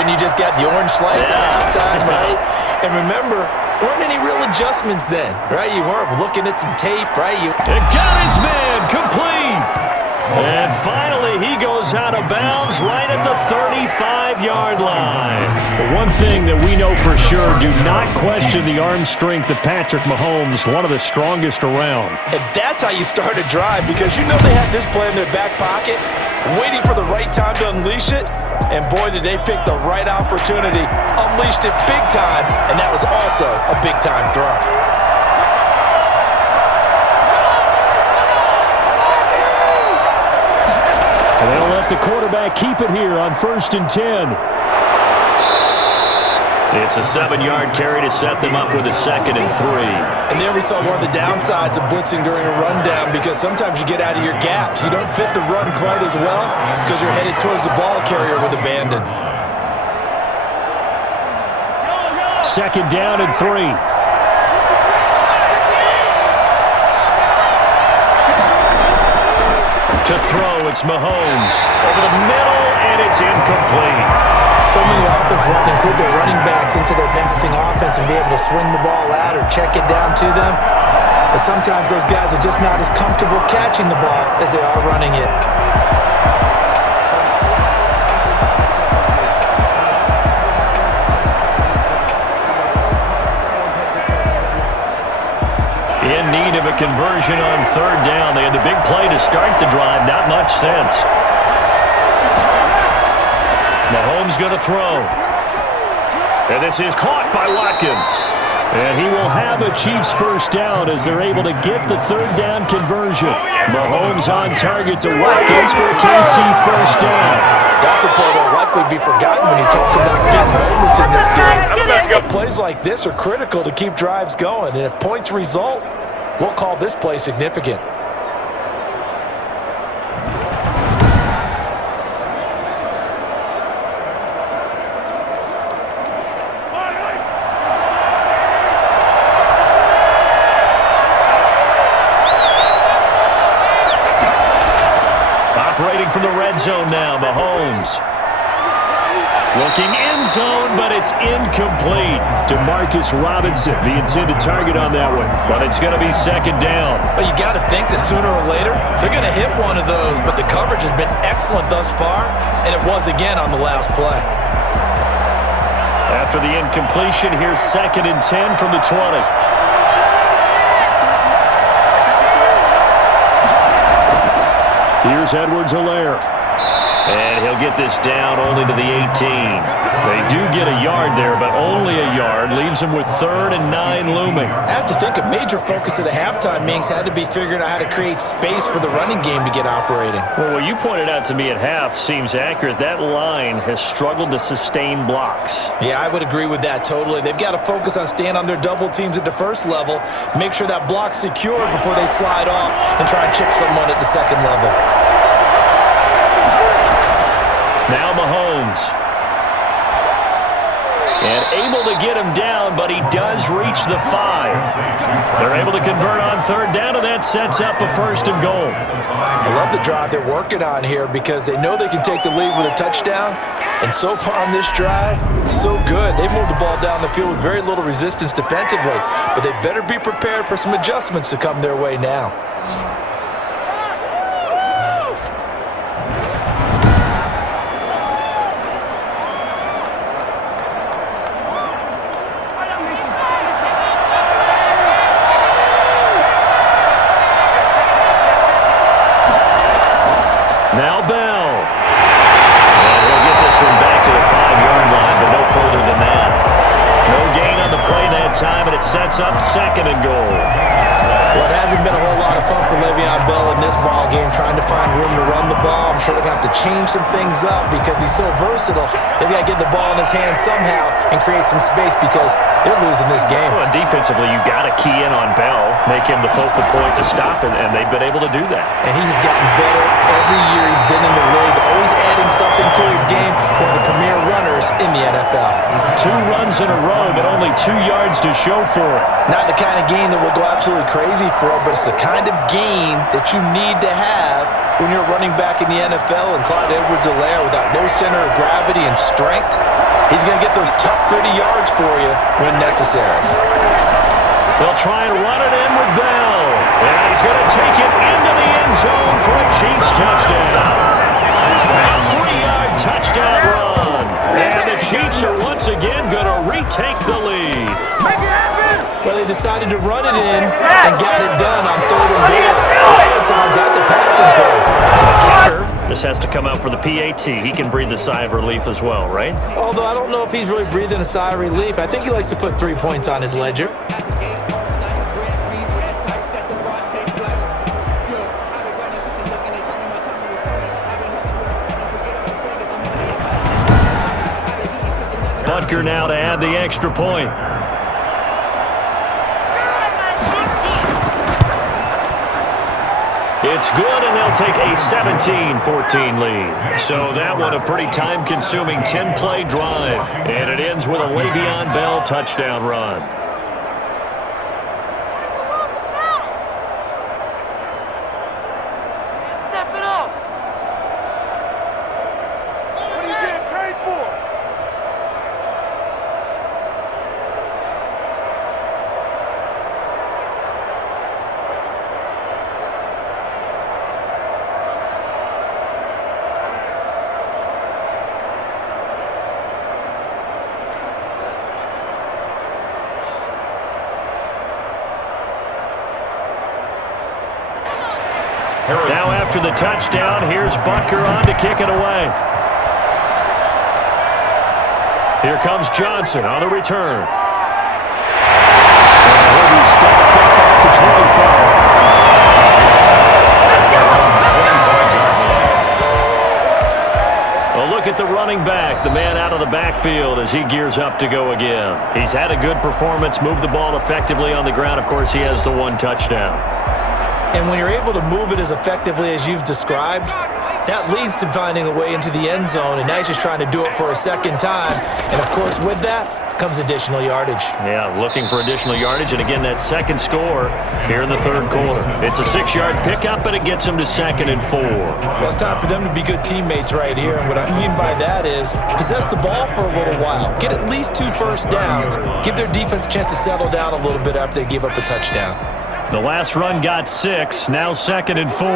when you just got the orange slice at halftime, right? And remember, weren't any real adjustments then, right? You weren't looking at some tape, right? And got his man complete. And finally, he goes out of bounds right at the 35-yard line. But one thing that we know for sure, do not question the arm strength of Patrick Mahomes, one of the strongest around. And that's how you start a drive, because you know they had this play in their back pocket, waiting for the right time to unleash it, and boy, did they pick the right opportunity, unleashed it big time, and that was also a big-time throw. And they'll let the quarterback keep it here on 1st and 10. It's a 7-yard carry to set them up with a 2nd and 3. And there we saw one of the downsides of blitzing during a rundown, because sometimes you get out of your gaps. You don't fit the run quite as well because you're headed towards the ball carrier with abandon. 2nd down and 3. To throw, it's Mahomes. Over the middle, and it's incomplete. So many offenses want to include their running backs into their passing offense and be able to swing the ball out or check it down to them. But sometimes those guys are just not as comfortable catching the ball as they are running it. In need of a conversion on 3rd down. They had the big play to start the drive. Not much sense. Mahomes going to throw. And this is caught by Watkins. And he will have a Chiefs first down as they're able to get the 3rd down conversion. Mahomes on target to Watkins for a KC first down. That's a play that will likely be forgotten when you talk about big moments in this game. Plays like this are critical to keep drives going, and if points result, we'll call this play significant. Operating from the red zone now, Mahomes. Looking in end zone, but it's incomplete. Demarcus Robinson, the intended target on that one. But it's going to be second down. Well, you got to think that sooner or later, they're going to hit one of those, but the coverage has been excellent thus far, and it was again on the last play. After the incompletion, here's 2nd and 10 from the 20. Here's Edwards-Helaire. And he'll get this down only to the 18. They do get a yard there, but only a yard. Leaves them with 3rd and 9 looming. I have to think a major focus of the halftime meetings had to be figuring out how to create space for the running game to get operating. Well, what you pointed out to me at half seems accurate. That line has struggled to sustain blocks. Yeah, I would agree with that totally. They've got to focus on staying on their double teams at the first level, make sure that block's secure before they slide off and try and chip someone at the second level. Now Mahomes. And able to get him down, but he does reach the 5. They're able to convert on 3rd down, and that sets up a 1st and goal. I love the drive they're working on here because they know they can take the lead with a touchdown. And so far on this drive, so good. They've moved the ball down the field with very little resistance defensively, but they better be prepared for some adjustments to come their way now. Now Bell. And he'll get this one back to the 5-yard line, but no further than that. No gain on the play that time, and it sets up 2nd and goal. Well, it hasn't been a whole lot of fun for Le'Veon Bell in this ball game, trying to find room to run the ball. I'm sure they're going to have to change some things up because he's so versatile. They've got to get the ball in his hands somehow and create some space because they're losing this game. Well, defensively, you've got to key in on Bell, make him the focal point to stop, and they've been able to do that. And he has gotten better every year he's been in the league, always adding something to his game, one of the premier runners in the NFL. 2 runs in a row, but only 2 yards to show for it. Not the kind of game that will go absolutely crazy for, but it's the kind of game that you need to have when you're running back in the NFL. And Clyde Edwards-Helaire, with that low center of gravity and strength, he's going to get those tough, gritty yards for you when necessary. They'll try and run it in with Bell. And he's going to take it into the end zone for a Chiefs touchdown. A 3-yard touchdown run. And the Chiefs are once again going to retake the lead. Well, they decided to run it in and got it done on 3rd and goal. A lot of times, that's a passing play. This has to come out for the PAT. He can breathe a sigh of relief as well, right? Although I don't know if he's really breathing a sigh of relief. I think he likes to put 3 points on his ledger. Butker now to add the extra point. It's good, and they'll take a 17-14 lead. So that one a pretty time-consuming 10-play drive. And it ends with a Le'Veon Bell touchdown run. Step it up. What are you getting paid for? Now after the touchdown, here's Butker on to kick it away. Here comes Johnson on the return. And he'll be stopped up at the 25. A look at the running back, the man out of the backfield as he gears up to go again. He's had a good performance, moved the ball effectively on the ground. Of course, he has the 1 touchdown. And when you're able to move it as effectively as you've described, that leads to finding a way into the end zone, and now he's just trying to do it for a second time. And, of course, with that, comes additional yardage. Yeah, looking for additional yardage, and again, that second score here in the third quarter. It's a 6-yard pickup, and it gets them to 2nd and 4. Well, it's time for them to be good teammates right here, and what I mean by that is possess the ball for a little while, get at least 2 first downs, give their defense a chance to settle down a little bit after they give up a touchdown. The last run got 6, now 2nd and 4.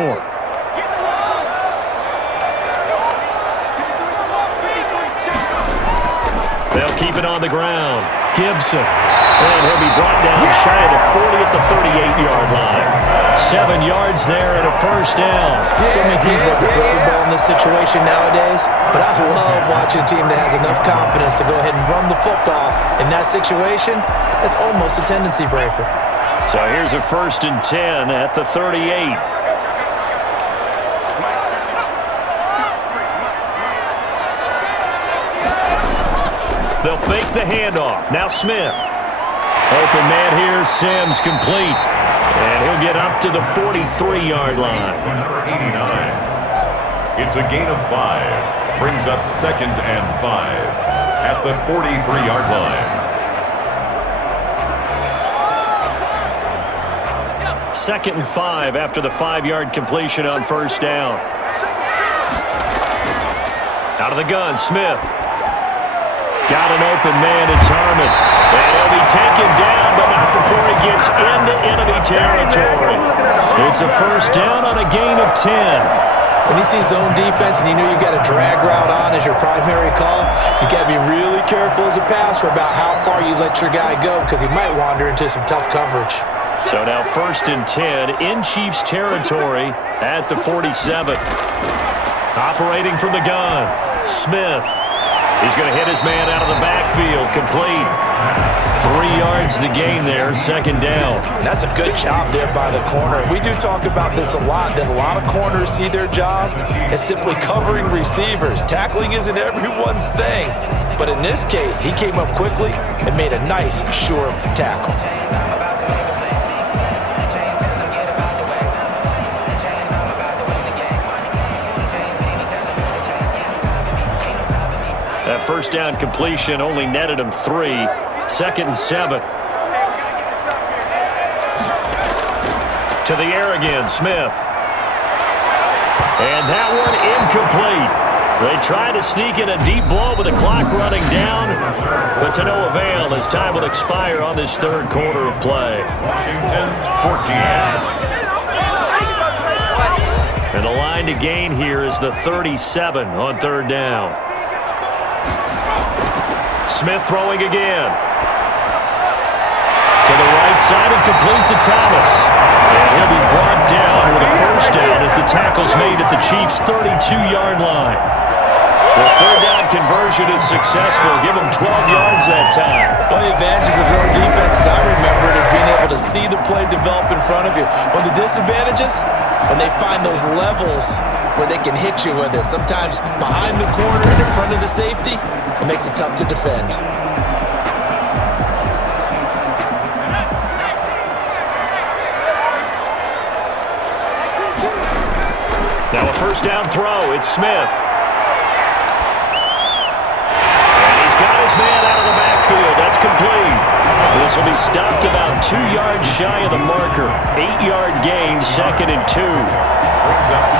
They'll keep it on the ground. Gibson. And he'll be brought down shy of the 40 at the 38-yard line. 7 yards there and a first down. So many teams want to throw the ball in this situation nowadays, but I love watching a team that has enough confidence to go ahead and run the football. In that situation, it's almost a tendency breaker. So here's a 1st and 10 at the 38. They'll fake the handoff. Now Smith. Open man here. Sims complete. And he'll get up to the 43-yard line. Number 89. It's a gain of 5. Brings up 2nd and 5 at the 43-yard line. 2nd and 5 after the 5-yard completion on first down. Out of the gun, Smith. Got an open man, it's Harmon. And he'll be taken down, but not before he gets into enemy territory. It's a first down on a gain of 10. When you see zone defense and you know you got a drag route on as your primary call, you got to be really careful as a passer about how far you let your guy go because he might wander into some tough coverage. So now 1st and 10 in Chiefs territory at the 47. Operating from the gun, Smith. He's going to hit his man out of the backfield, complete. 3 yards the gain there, 2nd down. That's a good job there by the corner. We do talk about this a lot, that a lot of corners see their job as simply covering receivers. Tackling isn't everyone's thing. But in this case, he came up quickly and made a nice, sure tackle. That first down completion only netted him 3. 2nd and 7. To the air again, Smith. And that one incomplete. They tried to sneak in a deep ball with the clock running down, but to no avail as time will expire on this third quarter of play. Washington, 14. And the line to gain here is the 37 on third down. Smith throwing again. To the right side and complete to Thomas. And he'll be brought down with a first down as the tackle's made at the Chiefs' 32-yard line. The third down conversion is successful. Give him 12 yards that time. One of the advantages of zone defense, as I remember it, is being able to see the play develop in front of you. One of the disadvantages, when they find those levels where they can hit you with it, sometimes behind the corner and in front of the safety, it makes it tough to defend. Now a first down throw. It's Smith. His man out of the backfield. That's complete. This will be stopped about 2 yards shy of the marker. 8-yard gain, 2nd and 2.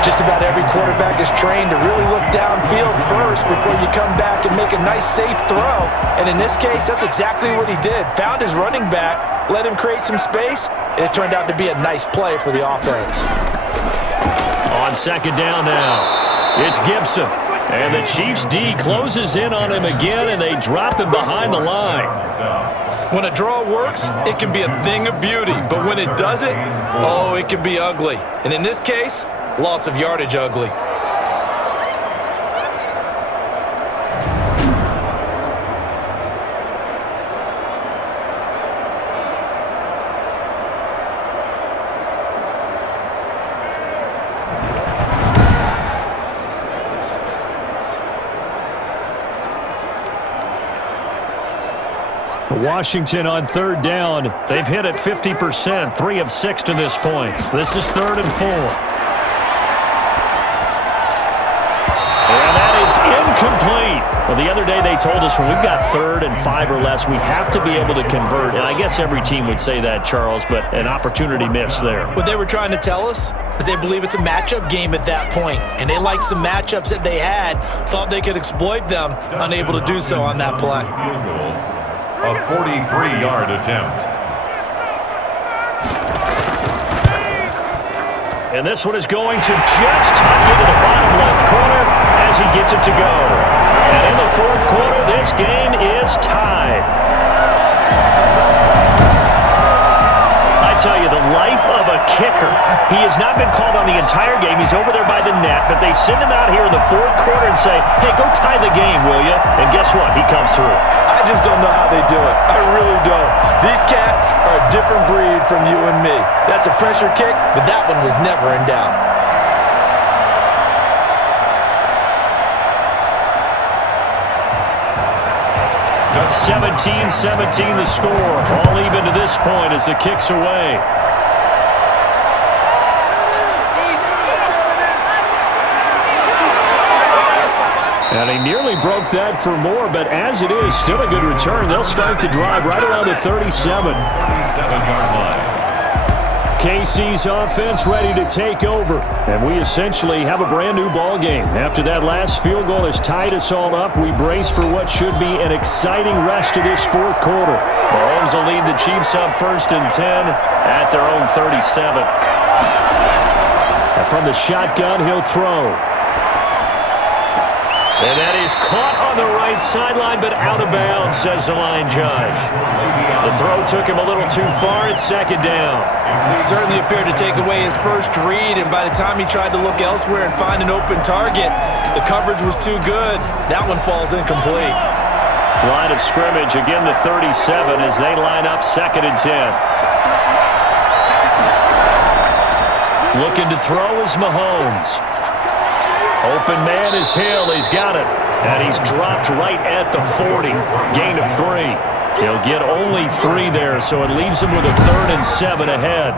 Just about every quarterback is trained to really look downfield first before you come back and make a nice, safe throw. And in this case, that's exactly what he did. Found his running back, let him create some space, and it turned out to be a nice play for the offense. On 2nd down now, it's Gibson. And the Chiefs' D closes in on him again, and they drop him behind the line. When a draw works, it can be a thing of beauty. But when it doesn't, oh, it can be ugly. And in this case, loss of yardage ugly. Washington on third down. They've hit it 50%, 3 of 6 to this point. This is 3rd and 4. And that is incomplete. Well, the other day they told us when we've got 3rd and 5 or less, we have to be able to convert. And I guess every team would say that, Charles, but an opportunity missed there. What they were trying to tell us is they believe it's a matchup game at that point, and they liked some matchups that they had, thought they could exploit them, unable to do so on that play. Field goal, a 43-yard attempt. And this one is going to just tuck into the bottom left corner as he gets it to go. And in the 4th quarter, this game is tied. I tell you, the life of a kicker. He has not been called on the entire game. He's over there by the net, but they send him out here in the 4th quarter and say, hey, go tie the game, will you? And guess what? He comes through. I just don't know how they do it. I really don't. These cats are a different breed from you and me. That's a pressure kick, but that one was never in doubt. 17-17 the score. All even to this point as the kick's away. And he nearly broke that for more, but as it is, still a good return. They'll start the drive right around the 37. 37-yard line. KC's offense ready to take over, and we essentially have a brand new ball game. After that last field goal has tied us all up, we brace for what should be an exciting rest of this 4th quarter. Mahomes will lead the Chiefs up 1st and 10 at their own 37. And from the shotgun, he'll throw. And that is caught on the right sideline, but out of bounds, says the line judge. The throw took him a little too far. It's 2nd down. Certainly appeared to take away his first read, and by the time he tried to look elsewhere and find an open target, the coverage was too good. That one falls incomplete. Line of scrimmage, again the 37 as they line up 2nd and 10. Looking to throw is Mahomes. Open man is Hill. He's got it. And he's dropped right at the 40. Gain of 3. He'll get only 3 there, so it leaves him with a 3rd and 7 ahead.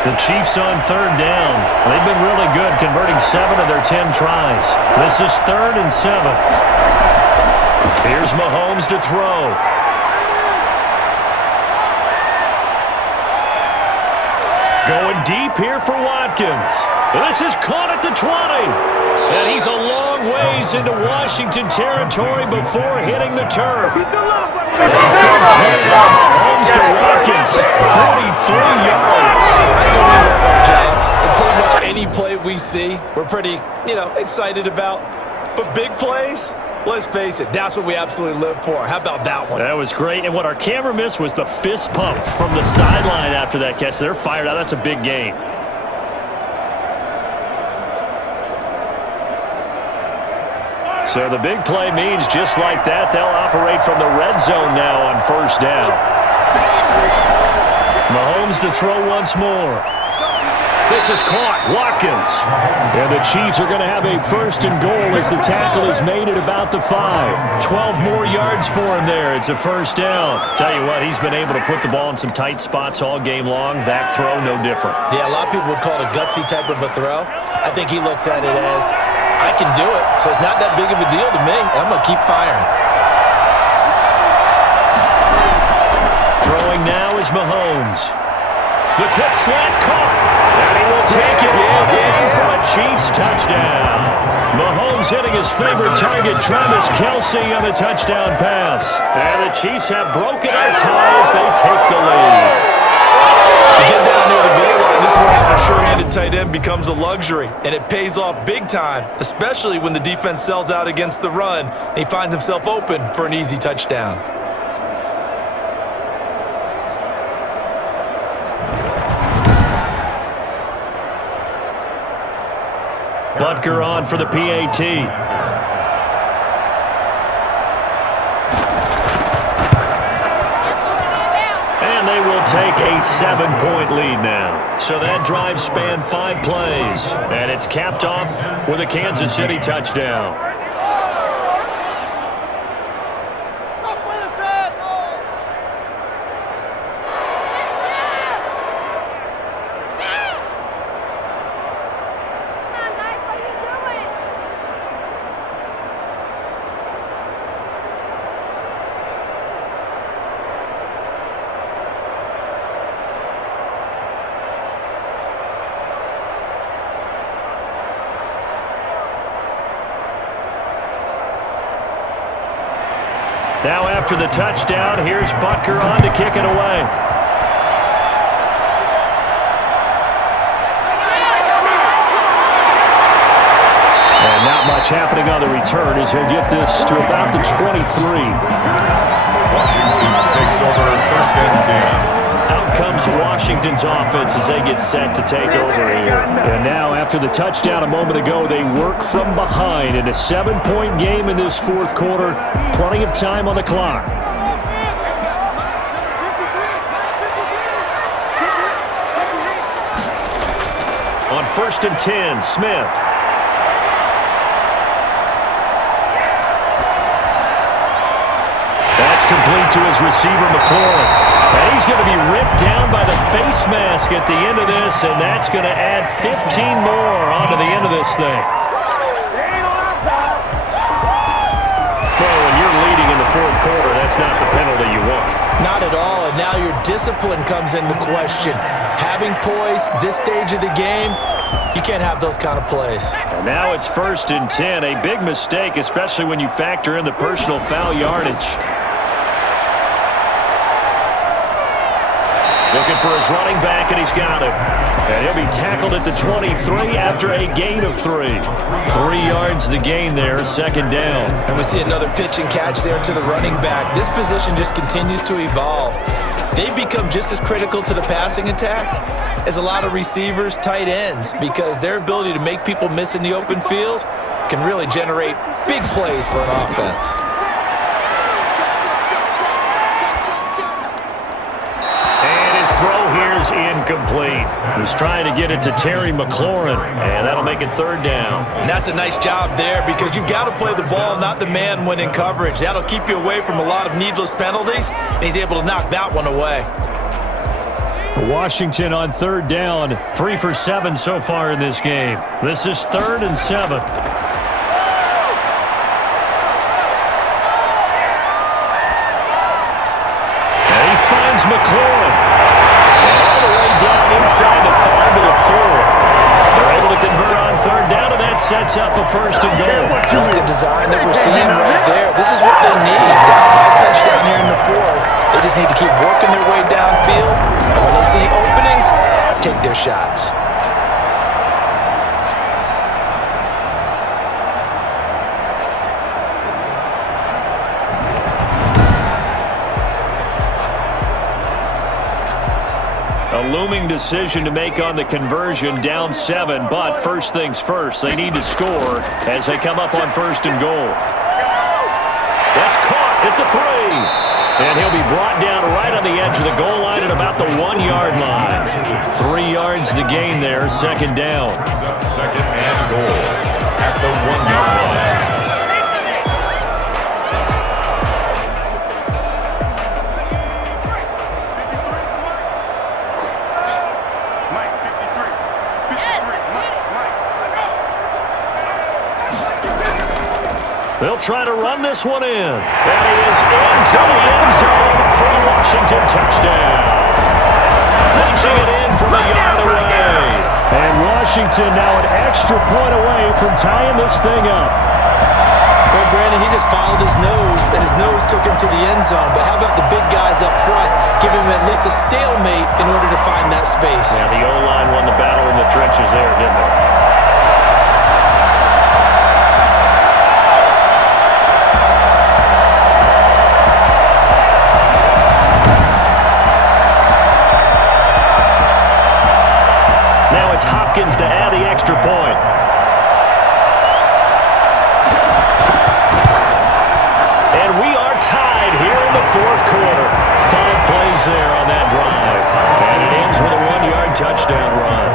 The Chiefs on 3rd down. They've been really good, converting 7 of their 10 tries. This is 3rd and 7. Here's Mahomes to throw. Going deep here for Watkins. This is caught at the 20. And he's a long ways into Washington territory before hitting the turf. Mahomes to Watkins, 43 yards. And pretty much any play we see, we're pretty, excited about. But big plays, let's face it, that's what we absolutely live for. How about that one? That was great. And what our camera missed was the fist pump from the sideline after that catch. They're fired out. That's a big game. So the big play means just like that, they'll operate from the red zone now on 1st down. Mahomes to throw once more. This is caught. Watkins. And the Chiefs are going to have a 1st and goal as the tackle is made at about the 5. 12 more yards for him there. It's a 1st down. Tell you what, he's been able to put the ball in some tight spots all game long. That throw, no different. Yeah, a lot of people would call it a gutsy type of a throw. I think he looks at it as, I can do it, so it's not that big of a deal to me, and I'm going to keep firing. Throwing now is Mahomes. The quick slant caught. And he will take it in for a Chiefs touchdown. Mahomes hitting his favorite target, Travis Kelce, on the touchdown pass. And the Chiefs have broken our tie as they take the lead. You get down near the goal line, this is where having a sure-handed tight end becomes a luxury, and it pays off big time, especially when the defense sells out against the run, and he finds himself open for an easy touchdown. Butker on for the PAT. And they will take a 7-point lead now. So that drive spanned 5 plays. And it's capped off with a Kansas City touchdown. after the touchdown. Here's Butker on to kick it away. And not much happening on the return as he'll get this to about the 23. Washington takes over first and 10. Out comes Washington's offense as they get set to take over here. And now, after the touchdown a moment ago, they work from behind in a 7-point game in this fourth quarter. Plenty of time on the clock. On first and 10, Smith. That's complete to his receiver, McLaurin. And he's going to be ripped down by the face mask at the end of this, and that's going to add 15 more onto the end of this thing. Well, when you're leading in the fourth quarter, that's not the penalty you want. Not at all, and now your discipline comes into question. Having poise this stage of the game, you can't have those kind of plays. And now it's first and 10, a big mistake, especially when you factor in the personal foul yardage. Looking for his running back, and he's got him. And he'll be tackled at the 23 after a gain of 3. 3 yards the gain there, second down. And we see another pitch and catch there to the running back. This position just continues to evolve. They become just as critical to the passing attack as a lot of receivers, tight ends, because their ability to make people miss in the open field can really generate big plays for an offense. Throw here's incomplete. He's trying to get it to Terry McLaurin, and that'll make it third down. And that's a nice job there because you've got to play the ball, not the man when in coverage. That'll keep you away from a lot of needless penalties, and he's able to knock that one away. Washington on third down, 3 for 7 so far in this game. This is 3rd and 7. And he finds McLaurin. Inside the 5 to the 4. They're able to convert on third down, and that sets up a first and goal. I like the design that we're seeing right there. This is what they need. Down by a touchdown here in the 4th. They just need to keep working their way downfield. And when they see openings, take their shots. A looming decision to make on the conversion, down 7, but first things first, they need to score as they come up on first and goal. That's caught at the 3, and he'll be brought down right on the edge of the goal line at about the 1-yard line. 3 yards the gain there, second down. Second and goal at the 1-yard line. They'll try to run this one in. That is into the end zone for a Washington touchdown. Punching it in from a yard away. And Washington now an extra point away from tying this thing up. Well, Brandon, he just followed his nose, and his nose took him to the end zone. But how about the big guys up front? Give him at least a stalemate in order to find that space. Yeah, the O-line won the battle in the trenches there, didn't they? Hopkins to add the extra point. And we are tied here in the fourth quarter. 5 plays there on that drive. And it ends with a 1-yard touchdown run.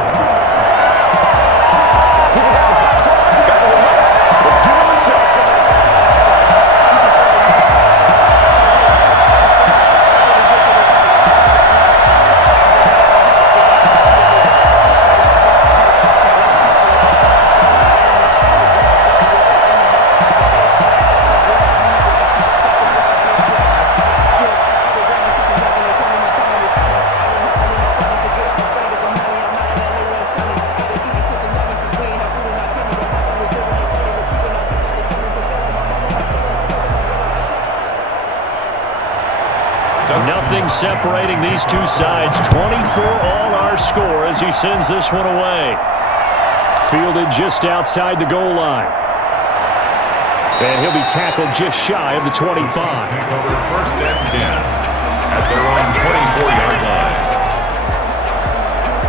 Nothing separating these two sides. 24 all our score as he sends this one away. Fielded just outside the goal line. And he'll be tackled just shy of the 25. First and 10 at their own 24-yard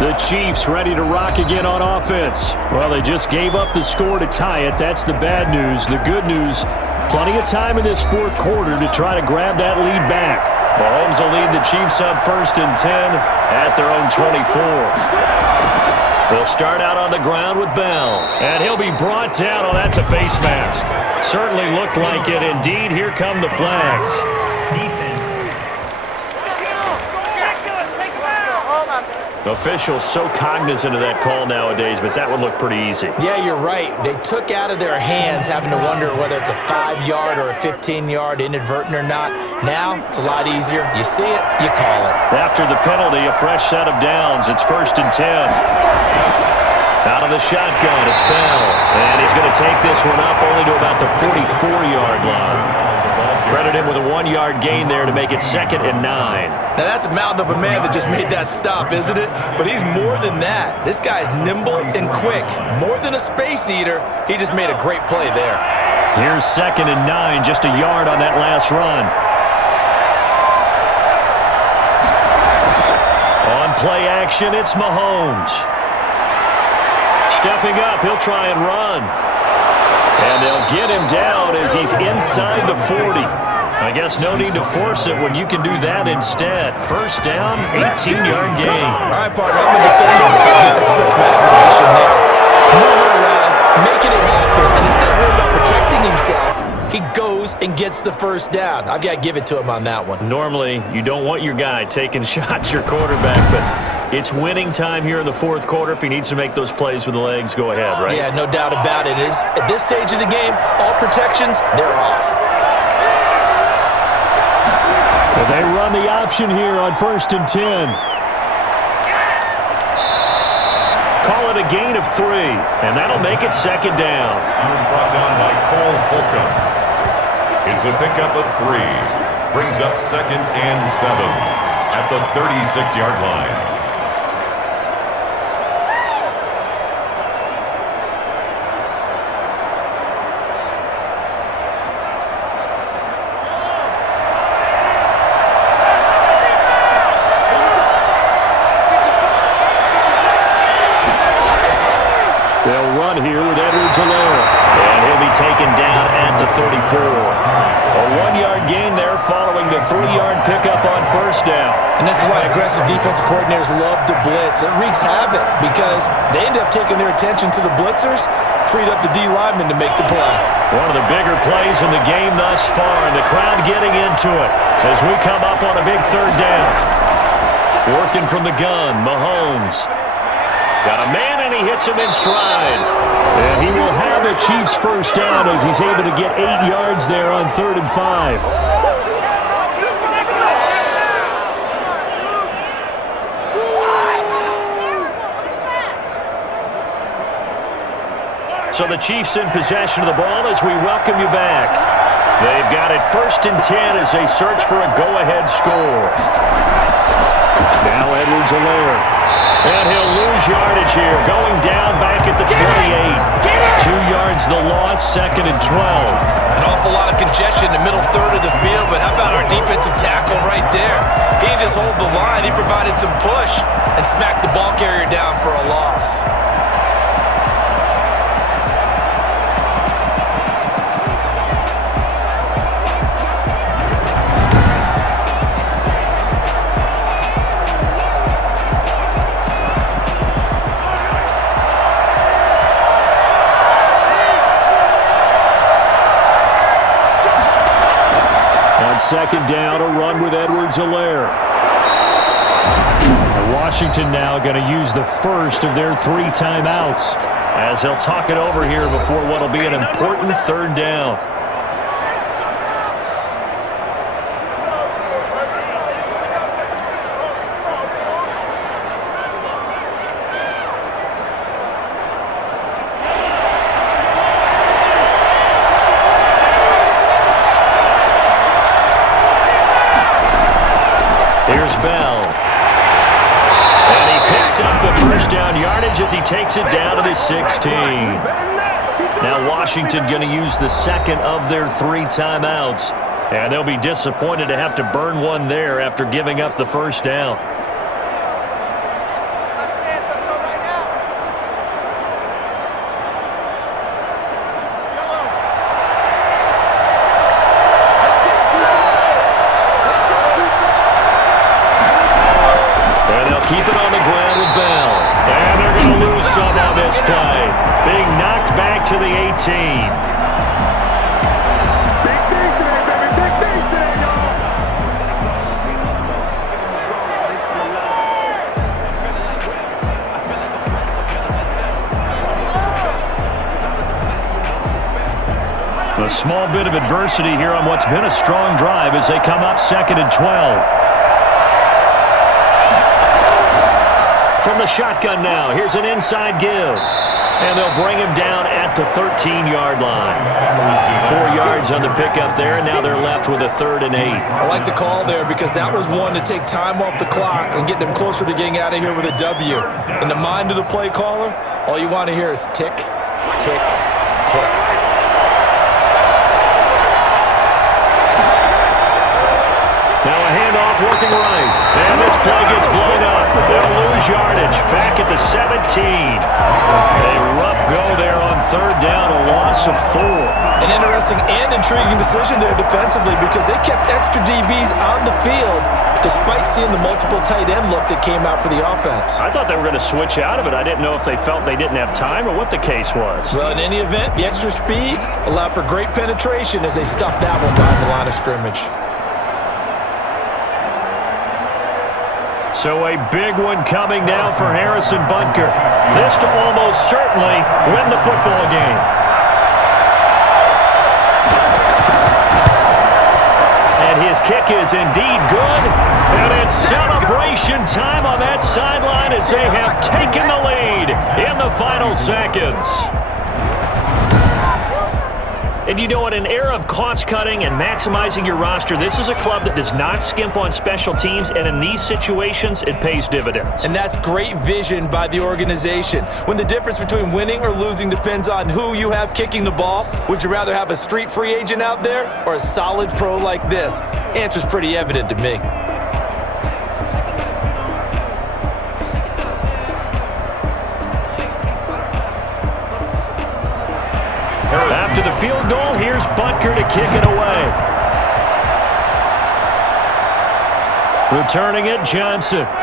line. The Chiefs ready to rock again on offense. Well, they just gave up the score to tie it. That's the bad news. The good news, plenty of time in this fourth quarter to try to grab that lead back. Mahomes will lead the Chiefs up first and 10 at their own 24. They'll start out on the ground with Bell. And he'll be brought down. Oh, that's a face mask. Certainly looked like it. Indeed, here come the flags. Defense. Officials so cognizant of that call nowadays, but that would look pretty easy. Yeah, you're right. They took out of their hands having to wonder whether it's a 5-yard or a 15-yard inadvertent or not. Now, it's a lot easier. You see it, you call it. After the penalty, a fresh set of downs. It's first and 10. Out of the shotgun, it's Bell. And he's going to take this one up only to about the 44-yard line. Credit him with a 1-yard gain there to make it 2nd and 9. Now, that's a mountain of a man that just made that stop, isn't it? But he's more than that. This guy's nimble and quick. More than a space eater, he just made a great play there. Here's 2nd and 9, just a yard on that last run. On play action, it's Mahomes. Stepping up, he'll try and run. And they'll get him down as he's inside the 40. I guess no need to force it when you can do that instead. First down, 18-yard gain. All right, partner, I'm a defender. That's best mathematician there. Moving around, making it happen, and instead of worrying about protecting himself, he goes and gets the first down. I've got to give it to him on that one. Normally, you don't want your guy taking shots, your quarterback, but it's winning time here in the fourth quarter. If he needs to make those plays with the legs, go ahead, right? Yeah, no doubt about it. At this stage of the game, all protections, they're off. Well, they run the option here on first and 10. Call it a gain of 3, and that'll make it 2nd down. Brought down by Cole Holcomb. It's a pickup of 3. Brings up 2nd and 7 at the 36-yard line. Taken down at the 34. A 1-yard gain there following the 3-yard pickup on first down. And this is why aggressive defensive coordinators love to blitz. It wreaks havoc because they end up taking their attention to the blitzers, freed up the D lineman to make the play. One of the bigger plays in the game thus far, and the crowd getting into it as we come up on a big 3rd down. Working from the gun, Mahomes. Got a man, and he hits him in stride. And he will have the Chiefs first down as he's able to get 8 yards there on 3rd and 5. So the Chiefs in possession of the ball as we welcome you back. They've got it first and 10 as they search for a go-ahead score. Now Edwards-Helaire. And he'll lose yardage here, going down back at the 28. 2 yards the loss, 2nd and 12. An awful lot of congestion in the middle third of the field, but how about our defensive tackle right there? He didn't just hold the line, he provided some push and smacked the ball carrier down for a loss. Second down, a run with Edwards-Helaire. Washington now going to use the first of their 3 timeouts as they'll talk it over here before what will be an important 3rd down. Here's Bell. And he picks up the first down yardage as he takes it down to the 16. Now Washington going to use the second of their 3 timeouts. And they'll be disappointed to have to burn one there after giving up the first down. Keep it on the ground with Bell. And they're going to lose some on this play. Being knocked back to the 18. A small bit of adversity here on what's been a strong drive as they come up 2nd and 12. From the shotgun now, here's an inside give. And they'll bring him down at the 13-yard line. 4 yards on the pickup there, and now they're left with a 3rd and 8. I like the call there because that was one to take time off the clock and get them closer to getting out of here with a W. In the mind of the play caller, all you want to hear is tick, tick, tick. Now a handoff working right. And this play gets blown up. They'll lose yardage. Back at the 17. A rough go there on 3rd down, a loss of 4. An interesting and intriguing decision there defensively because they kept extra DBs on the field despite seeing the multiple tight end look that came out for the offense. I thought they were going to switch out of it. I didn't know if they felt they didn't have time or what the case was. Well, in any event, the extra speed allowed for great penetration as they stuffed that one behind the line of scrimmage. So a big one coming now for Harrison Butker. This to almost certainly win the football game. And his kick is indeed good. And it's celebration time on that sideline as they have taken the lead in the final seconds. And you know, in an era of cost-cutting and maximizing your roster, this is a club that does not skimp on special teams, and in these situations, it pays dividends. And that's great vision by the organization. When the difference between winning or losing depends on who you have kicking the ball, would you rather have a street free agent out there or a solid pro like this? Answer's pretty evident to me. After the field goal, here's Butker to kick it away. Returning it, Johnson. Able to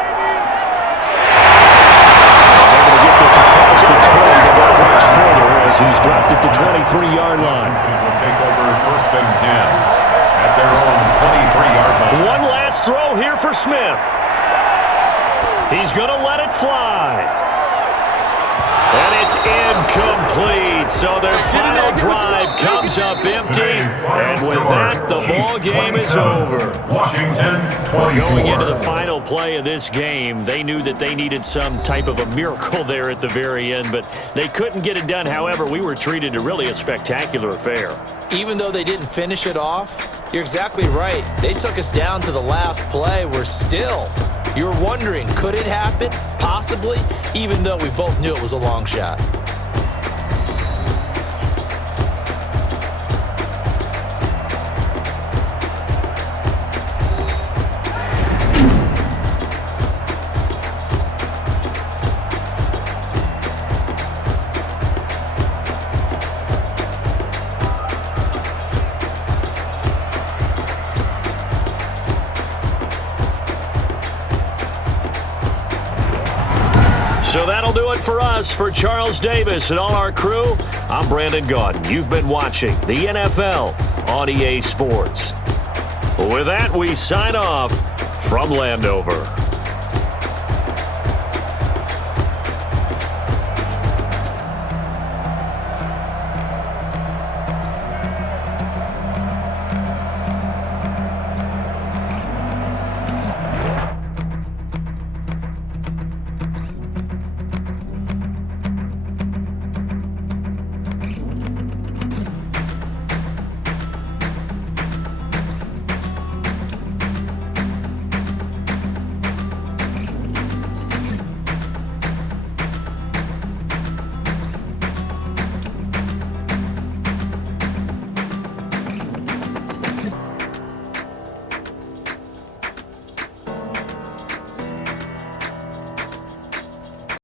get this across the 20, but not much further as he's dropped it to 23-yard line. Will take over 1st and 10 at their own 23-yard line. One last throw here for Smith. He's going to let it fly. And it's incomplete, so their final drive comes up empty, and with that, the ball game is over. Washington 24. Going into the final play of this game, they knew that they needed some type of a miracle there at the very end, but they couldn't get it done. However, we were treated to really a spectacular affair. Even though they didn't finish it off, you're exactly right. They took us down to the last play. We're still... You were wondering, could it happen? Possibly, even though we both knew it was a long shot. So that'll do it for us. For Charles Davis and all our crew, I'm Brandon Gaudin. You've been watching the NFL on EA Sports. With that, we sign off from Landover.